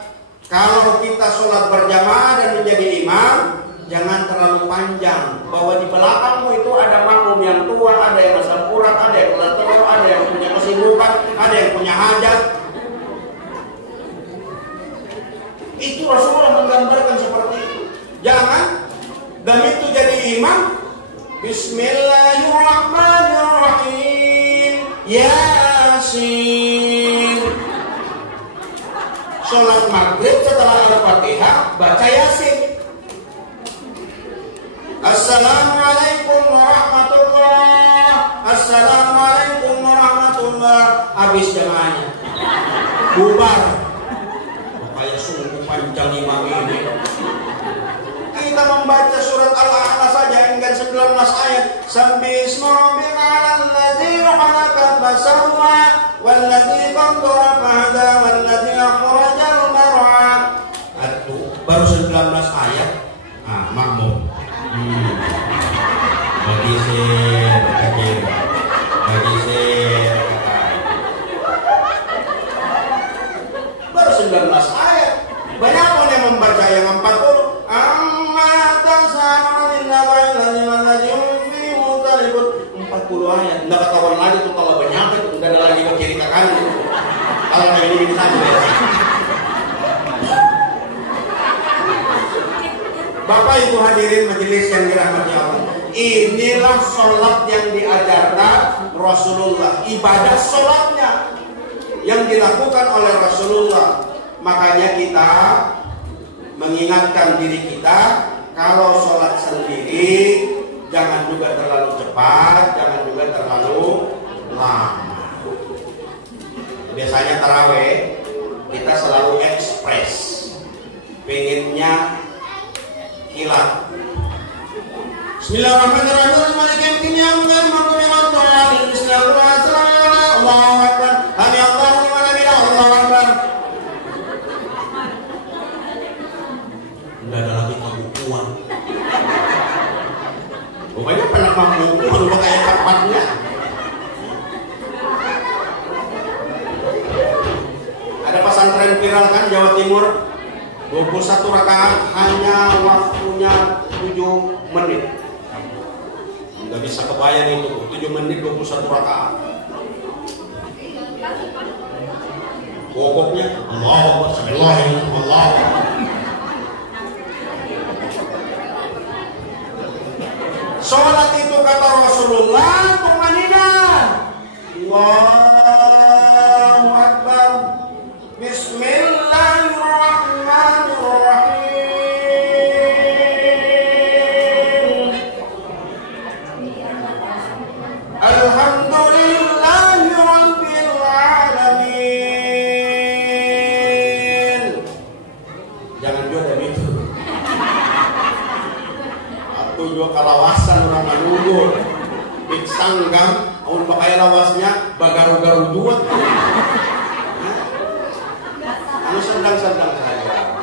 kalau kita sholat berjamaah dan menjadi imam, jangan terlalu panjang. Bahwa di belakangmu itu ada makmum yang tua, ada yang asam urat, ada yang kolesterol, ada yang punya kesibukan, ada yang punya hajat. Itu Rasulullah menggambarkan seperti itu. Jangan demi itu jadi imam, Bismillahirrahmanirrahim, Yasin. Sholat maghrib setelah Al-Fatihah baca Yasin. Assalamualaikum warahmatullah, Assalamualaikum warahmatullah. Habis jamaahnya bubar. Kayak sungguh panjang imam ini. Kita membaca surat Al-A'la saja enggan 19 ayat. Sabbisma rabbikal ladzi khalaqa fasawwa walladzi qaddara fahada walladzi akhrajal mar'a. Aduh, baru 19 ayat. Makmum. Bagi baru 19 ayat. Banyak orang yang membaca yang 40. Amma tasana'inna wa'iladzim fi mutalibut 40 ayat. Nggak ketahuan lagi tuh kalau banyak itu. Nggak ada lagi ke kiri ke kanan. Kalau ini bisa Bapak Ibu hadirin majelis yang dirahmati Allah. Inilah sholat yang diajarkan Rasulullah. Ibadah sholatnya yang dilakukan oleh Rasulullah. Makanya kita mengingatkan diri kita, kalau sholat sendiri jangan juga terlalu cepat, jangan juga terlalu lama. Biasanya taraweh kita selalu ekspres, pengennya kilat. Bismillahirrahmanirrahim. Maliki yaumiddin. Bismillahirrahmanirrahim. Allahu akbar. Allahu liman hamidah. Allahu akbar. Enggak ada lagi pembukuan. Pokoknya pernah pembukuan udah kayak kapalnya. Ada pesantren tren viral kan Jawa Timur, 21 rakaat hanya waktunya 7 menit. Nggak bisa kebayang itu, 7 menit 21 rakaat. Pokoknya Allahu Akbar, Allah. Sholat itu kata Rasulullah tumanina. Allahu Akbar. Bismillahirrahmanirrahim. Alhamdulillahi rabbil alamin. Jangan juga begitu. Atau juga kalawasan orang malugur. Sanggam, awal pakai lawasnya bagaru-garu dua. Anu sedang-sedang saja.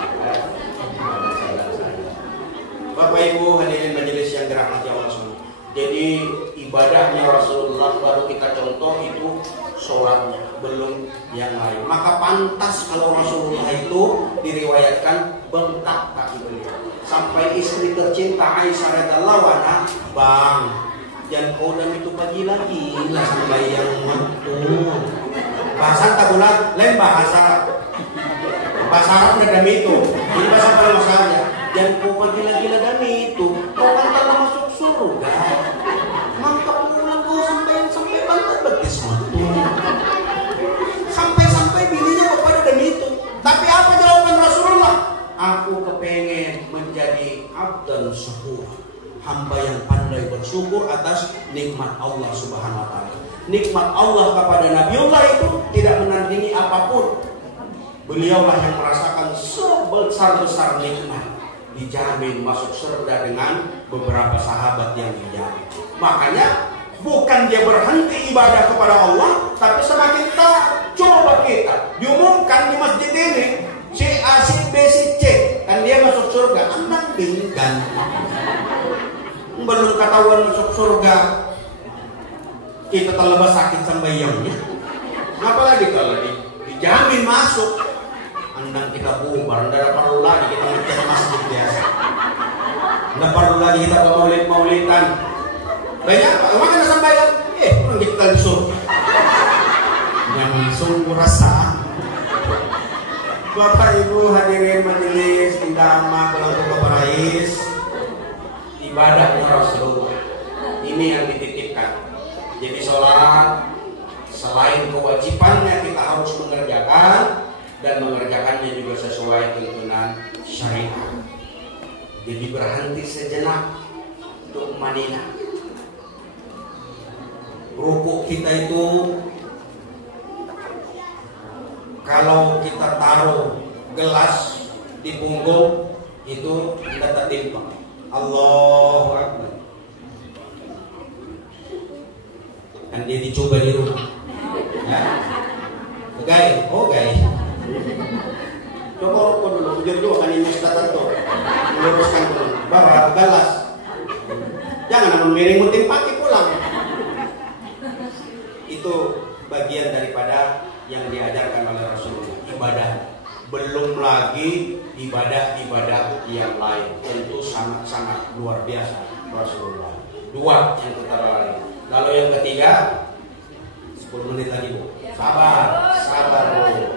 Bapak Ibu hadirin majelis yang dirahmati Allah semua. Jadi ibadahnya Rasulullah baru kita contoh itu sholatnya, belum yang lain. Maka pantas kalau Rasulullah itu diriwayatkan bengkak kaki beliau. Sampai istri tercinta Aisyah radhiyallahu anha, "Bang, jangan kau dan itu pagi lagi lah sampai yang waktu." Bahasa tabulat lain bahasa Arab dan itu. Ini bahasa kalau saya, jangan kau pagi lagi lah dan itu. Kau kan telah masuk surga. Maka pulang kau sampai banget betis waktu. Sampai bininya kepada dan itu. Tapi apa jawaban Rasulullah? Aku kepengen menjadi abdan syukur, hamba yang pandai bersyukur atas nikmat Allah Subhanahu wa taala. Nikmat Allah kepada Nabiullah itu tidak menandingi apapun. Beliaulah yang merasakan sebesar-besar nikmat, dijamin masuk surga dengan beberapa sahabat yang dijamin. Makanya bukan dia berhenti ibadah kepada Allah, tapi semakin taat. Coba kita diumumkan di masjid ini, si A, si B, si C, kan dia masuk surga, anak bingkan. Belum ketahuan masuk surga, kita terlebih sakit sembayangnya. Apalagi kalau dijamin masuk, andang kita bubar, tidak perlu lagi kita ngecek masjid biasa, tidak perlu lagi kita maulid-maulidan. Banyak apa? Emang ada sembayang? Orang kita di surga. Jangan sungguh rasa. Bapak Ibu hadirin majelis indama keluarga Bapak Rais, ibadahnya Rasulullah ini yang dititipkan. Jadi sholat selain kewajibannya kita harus mengerjakan, dan mengerjakannya juga sesuai tuntunan syariat. Jadi berhenti sejenak untuk manina. Rukuk kita itu kalau kita taruh gelas di punggung itu tidak tertimpa. Allahu Akbar. Dan dia dicoba di rumah. Ya. Guys, coba rukuk dulu, jujur kan ini Ustaz tuh. Meluruskan dulu. Bawa gelas. Jangan miring mutim pakai pulang. Itu bagian daripada yang diajarkan oleh Rasulullah, ibadah. Belum lagi ibadah-ibadah yang lain, tentu sangat-sangat luar biasa Rasulullah. Dua yang kita lalui. Lalu yang ketiga, 10 menit lagi Bu. Sabar Bu.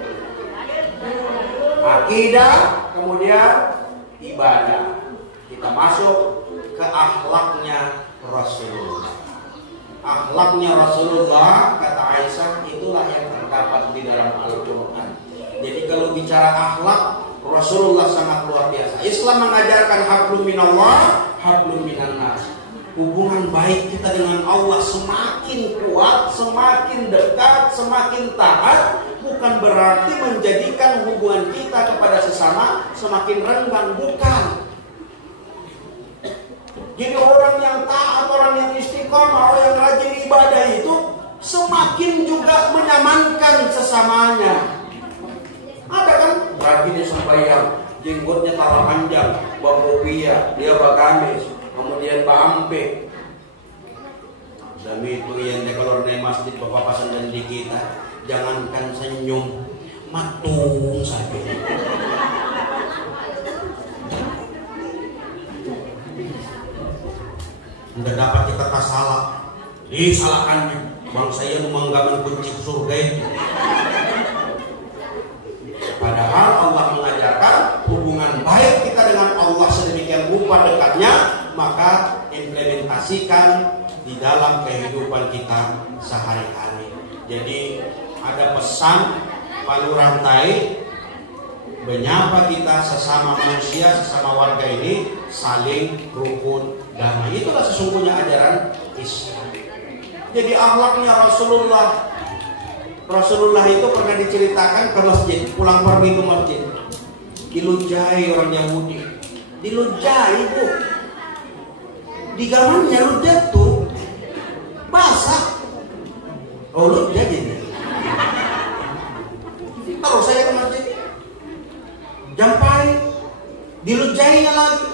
Akidah, kemudian ibadah. Kita masuk ke akhlaknya Rasulullah. Akhlaknya Rasulullah, kata Aisyah, itulah yang terdapat di dalam Al-Quran. Jadi kalau bicara akhlak, Rasulullah sangat luar biasa. Islam mengajarkan hablum minallah, hablum minannas. Hubungan baik kita dengan Allah semakin kuat, semakin dekat, semakin taat, bukan berarti menjadikan hubungan kita kepada sesama semakin renggang, bukan. Jadi orang yang taat, orang yang istiqomah, orang yang rajin ibadah itu semakin juga menyamankan sesamanya. Ada kan? Rajinnya sembahyang, jenggotnya taruh panjang, bakopiah, dia bagamis, kemudian bampe. Demi itu yang kalau naik masjid bapak pasan dan di kita, jangankan senyum, matung saja. Tidak dapat kita salah, disalahkan bang saya memanggakan kunci surga itu. Padahal Allah mengajarkan hubungan baik kita dengan Allah sedemikian rupa dekatnya, maka implementasikan di dalam kehidupan kita sehari-hari. Jadi ada pesan palu rantai, menyapa kita sesama manusia, sesama warga ini saling rukun damai. Itulah sesungguhnya ajaran Islam. Jadi akhlaknya Rasulullah itu pernah diceritakan ke masjid, pulang pergi ke masjid, dilunjai orang Yahudi, dilunjai bu, digamannya ludah tuh basah, oh ludah jadi. Kalau saya ke masjid, jampai, dilunjainya lagi,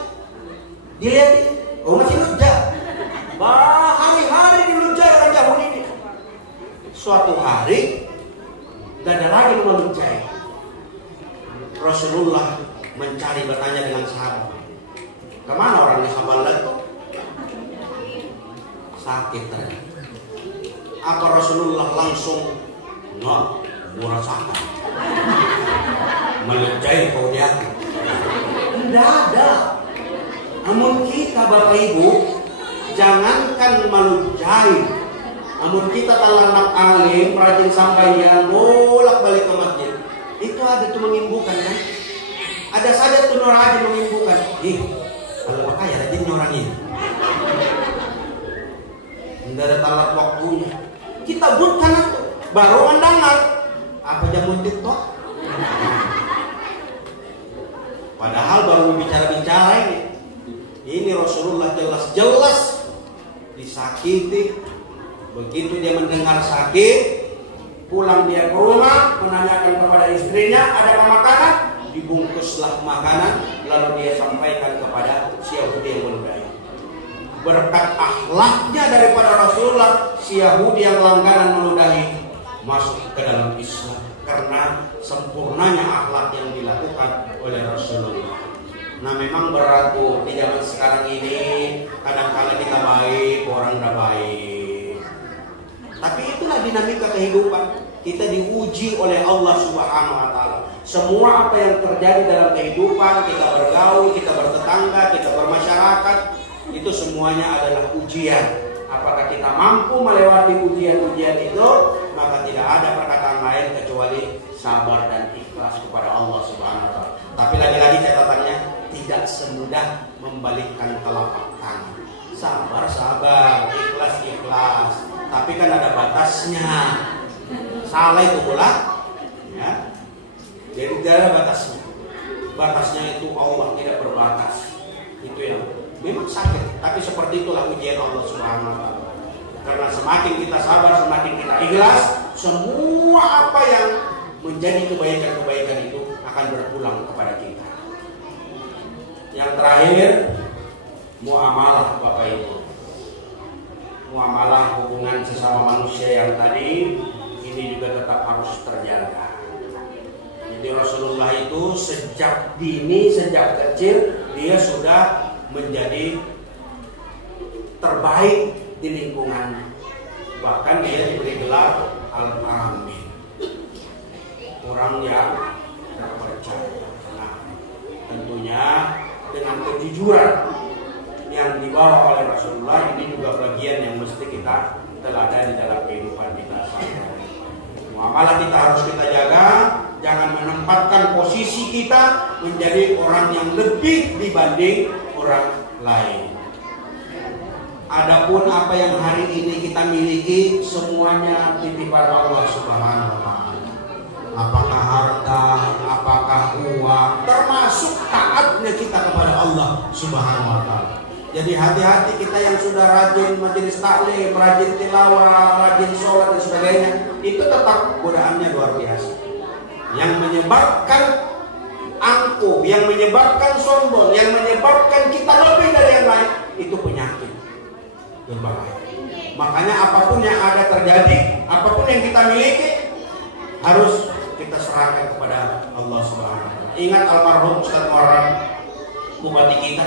dilihat, oh masih ludah, hari-hari dilunjai orang Yahudi ini. Suatu hari gak ada lagi melunjai. Rasulullah mencari, bertanya dengan sahabat, kemana orang di Hambalat tuh? Sakit ternyata. Apa Rasulullah langsung merasakan melunjai kau di hati? Tidak ada. Namun kita Bapak Ibu, jangankan melunjai, namun kita talanak alim, rajin sampaian, bolak balik ke masjid, itu ada tuh mengimbukan kan? Ada saja tuh rajin mengimbukan. Kalau pakai rajin orang ini. Tidak ada talat waktunya. Kita bukan itu, baru mendengar apa jamu TikTok. Padahal baru bicara-bicara ini. Ini Rasulullah jelas-jelas disakiti. Begitu dia mendengar sakit, pulang dia ke rumah, menanyakan kepada istrinya, ada makanan? Dibungkuslah makanan, lalu dia sampaikan kepada si Yahudi yang meludahi. Berkat akhlaknya daripada Rasulullah, si Yahudi yang langganan meludahi masuk ke dalam Islam karena sempurnanya akhlak yang dilakukan oleh Rasulullah. Nah memang berat tuh di zaman sekarang ini, kadang-kadang kita baik, orang tidak baik. Tapi itulah dinamika kehidupan. Kita diuji oleh Allah Subhanahu wa taala. Semua apa yang terjadi dalam kehidupan, kita bergaul, kita bertetangga, kita bermasyarakat, itu semuanya adalah ujian. Apakah kita mampu melewati ujian-ujian itu, maka tidak ada perkataan lain kecuali sabar dan ikhlas kepada Allah Subhanahu wa taala. Tapi lagi-lagi catatannya, tidak semudah membalikkan telapak tangan. Sabar, ikhlas. Tapi kan ada batasnya. Salah itu pula, ya. Jadi tidak ada batasnya. Batasnya itu Allah, tidak berbatas. Itu yang memang sakit. Tapi seperti itulah ujian Allah Subhanahu wa taala. Karena semakin kita sabar, semakin kita ikhlas, semua apa yang menjadi kebaikan-kebaikan itu akan berpulang kepada kita. Yang terakhir, muamalah Bapak Ibu. Muamalah hubungan sesama manusia yang tadi ini juga tetap harus terjaga. Jadi Rasulullah itu sejak dini, sejak kecil dia sudah menjadi terbaik di lingkungannya. Bahkan dia diberi gelar Al-Amin, orang yang terpercaya. Nah, tentunya dengan kejujuran yang dibawa oleh Rasulullah ini juga bagian yang mesti kita teladani dalam kehidupan kita sehari-hari. Muamalah kita harus kita jaga, jangan menempatkan posisi kita menjadi orang yang lebih dibanding orang lain. Adapun apa yang hari ini kita miliki semuanya titipan Allah Subhanahu wa taala. Apakah harta, apakah uang, termasuk taatnya kita kepada Allah Subhanahu wa taala. Jadi hati-hati kita yang sudah rajin majelis taklim, rajin tilawah, rajin sholat dan sebagainya, itu tetap godaannya luar biasa. Yang menyebabkan angkuh, yang menyebabkan sombong, yang menyebabkan kita lebih dari yang lain, itu penyakit berbahaya. Makanya apapun yang ada terjadi, apapun yang kita miliki, harus kita kita serahkan kepada Allah Subhanahu wa taala. Ingat almarhum Ustaz Muharram, bupati kita.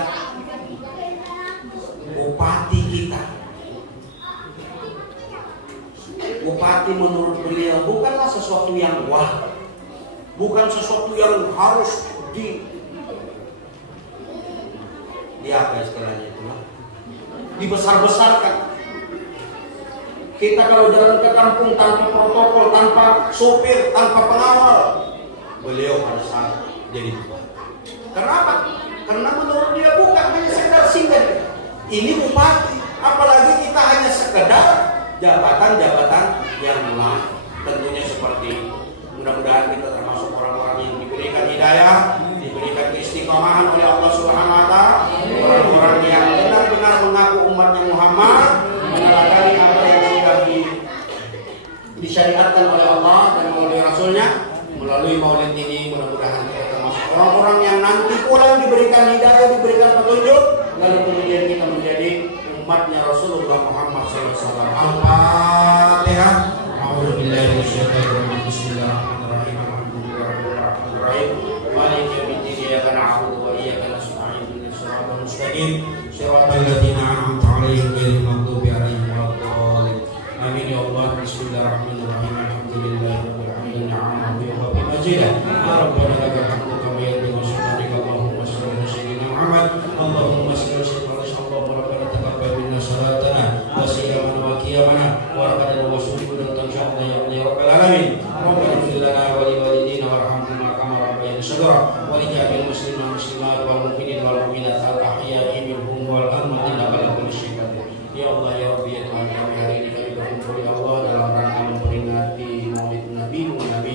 Bupati menurut beliau bukanlah sesuatu yang wah, bukan sesuatu yang harus apa istilahnya itu, dibesar-besarkan. Kita kalau jalan ke kampung tanpa protokol, tanpa sopir, tanpa pengawal, beliau pada saat jadi bupati. Kenapa? Karena menurut dia bukan hanya sekedar singgah. Ini bupati, apalagi kita hanya sekedar jabatan-jabatan yang lain. Tentunya seperti mudah-mudahan kita termasuk orang-orang yang diberikan hidayah, diberikan keistiqomahan oleh Allah Subhanahu wa taala, orang-orang yang benar-benar mengaku umatnya Muhammad, meneladani apa yang sudah disyariatkan oleh Allah dan oleh Rasulnya. Melalui maulid ini mudah-mudahan kita termasuk orang-orang yang nanti pulang diberikan hidayah, diberikan petunjuk, lalu kemudian kita menjadi umatnya Rasulullah Muhammad SAW. Al-Fatihah. A'udzubillahi minasyaitonir rajim. Bismillahirrahmanirrahim. Alhamdulillahirrahmanirrahim. Maliki yaumiddin. Iyyaka na'budu wa iyyaka nasta'in. Ihdinas siratal mustaqim. Siratal ladzina an'amta 'alaihim ghairil maghdubi 'alaihim waladdallin. Amin ya Allah. Bismillahirrahmanirrahim. Alhamdulillahirabbil alamin. Ni'amahu wa bi majidah. Ya Rabbana lakal hamdu kama yardu wa subhanaka Allahumma shalli ala sayyidina Muhammad. Allahumma shalli ala sayyidina salatana wa siyamana wa qiyamana wa raqadana wa sujudan tansya'na ya Allah ya Rabbal alamin. Rabbana ighfir lana wa li walidina warhamhuma kama rabbayana shaghira wa li jami'il muslimin wal muslimat wal mu'minin wal mu'minat al ahya'i minhum wal amwat innaka ala kulli syai'in qadir. Ya Allah ya Rabbi ya Tuhan kami, hari ini kami berkumpul ya Allah dalam rangka memperingati Maulid Nabi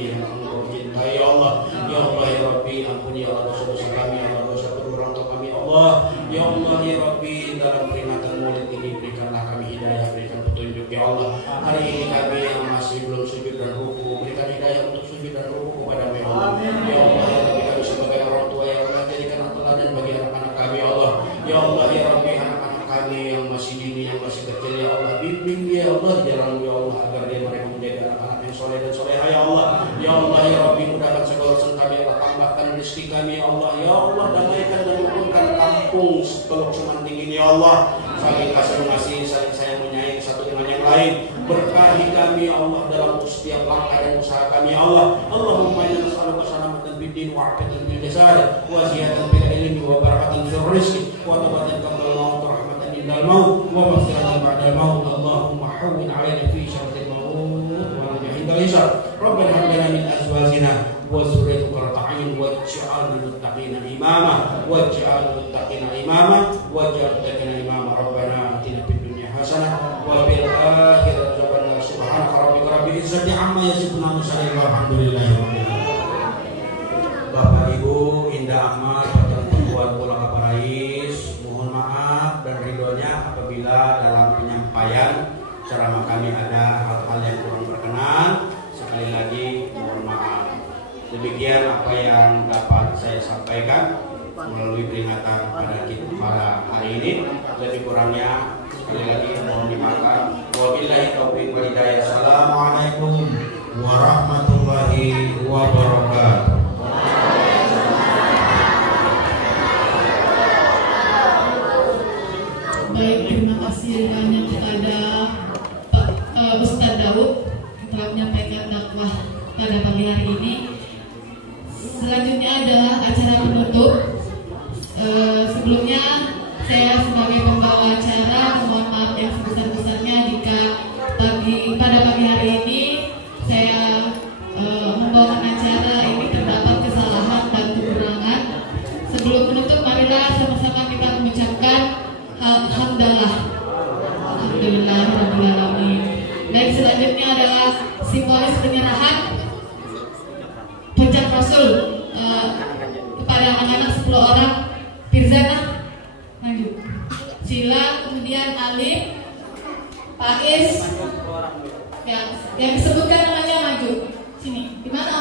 yang Engkau cintai ya Allah. Ya Allah ya Rabbi, ampuni ya Allah dosa-dosa kami, ya Allah dosa kedua orang tua kami ya Allah. Ya Allah ya Rabbi, dalam peringatan Maulid ini berikanlah kami hidayah, berikan petunjuk ya Allah. Hari ini kami yang masih belum sujud dan ruku, berikan hidayah untuk sujud dan ruku kepada ya Allah. Ya Allah ya Rabbi, kami sebagai orang tua ya Allah, jadikan teladan bagi anak-anak kami ya Allah. Ya Allah ya Rabbi, anak-anak kami yang masih dini, yang masih kecil ya Allah, bimbing dia ya Allah di jalan ya Allah, agar dia mereka menjadi anak-anak yang soleh dan soleha ya Allah. Ya Allah ya Rabbi, mudahkan segala urusan kami ya Allah, tambahkan rezeki kami ya Allah. Ya Allah, damaikan dan rukunkan kampung Teluk Sumanting ini ya Allah. Saling kasih mengasih, saling sayang menyayangi satu dengan yang lain. Berkahi kami ya Allah dalam setiap langkah dan usaha kami ya Allah. Allahumma inna nas'aluka salamatan fid din wa 'afiyatan fil jasad wa ziyadatan fil ilmi wa barakatan fil rizqi wa tawbatan qabla al-maut wa rahmatan indal maut wa maghfiratan ba'da al-maut. Allahumma hawwin 'alaina fi syarril maut wa najih indal hisab. Rabbana hab lana min azwajina wa dhurriyyatina qurrata a'yun waj'alna lil muttaqina imama waj'alna lil muttaqina imama waj'alna lil muttaqina imama. Rabbana atina fid dunya hasanah wa fil akhirati hasanah. Subhanaka rabbika rabbil izzati amma yasifun wa salamun alhamdulillahi rabbil alamin. Bapak Ibu, indah amat pertemuan pulang ke Parais. Mohon maaf dan ridhonya apabila dalam penyampaian ceramah kami ada hal-hal yang kurang berkenan. Sekali lagi mohon maaf. Demikian apa yang dapat saya sampaikan melalui peringatan pada hari ini. Lebih kurangnya sekali lagi mohon dimaafkan. Wabillahi taufiq wal hidayah. Assalamualaikum warahmatullahi wabarakatuh. Baik, terima kasih banyak kepada Pak Ustadz Daud yang telah menyampaikan dakwah pada pagi hari ini. Selanjutnya adalah acara penutup. Sebelumnya saya sebagai pembawa acara mohon maaf yang sebesar-besarnya jika pada pagi hari ini saya membawakan acara ini terdapat kesalahan dan kekurangan. Sebelum menutup, marilah sama-sama kita mengucapkan alhamdulillah. Alhamdulillahirabbil alamin. Baik, selanjutnya adalah simbolis penyerahan puncak Rasul kepada anak-anak 10 orang. Firzana maju. Sila, kemudian Alif, Faiz, yang disebutkan namanya maju. Sini. Di mana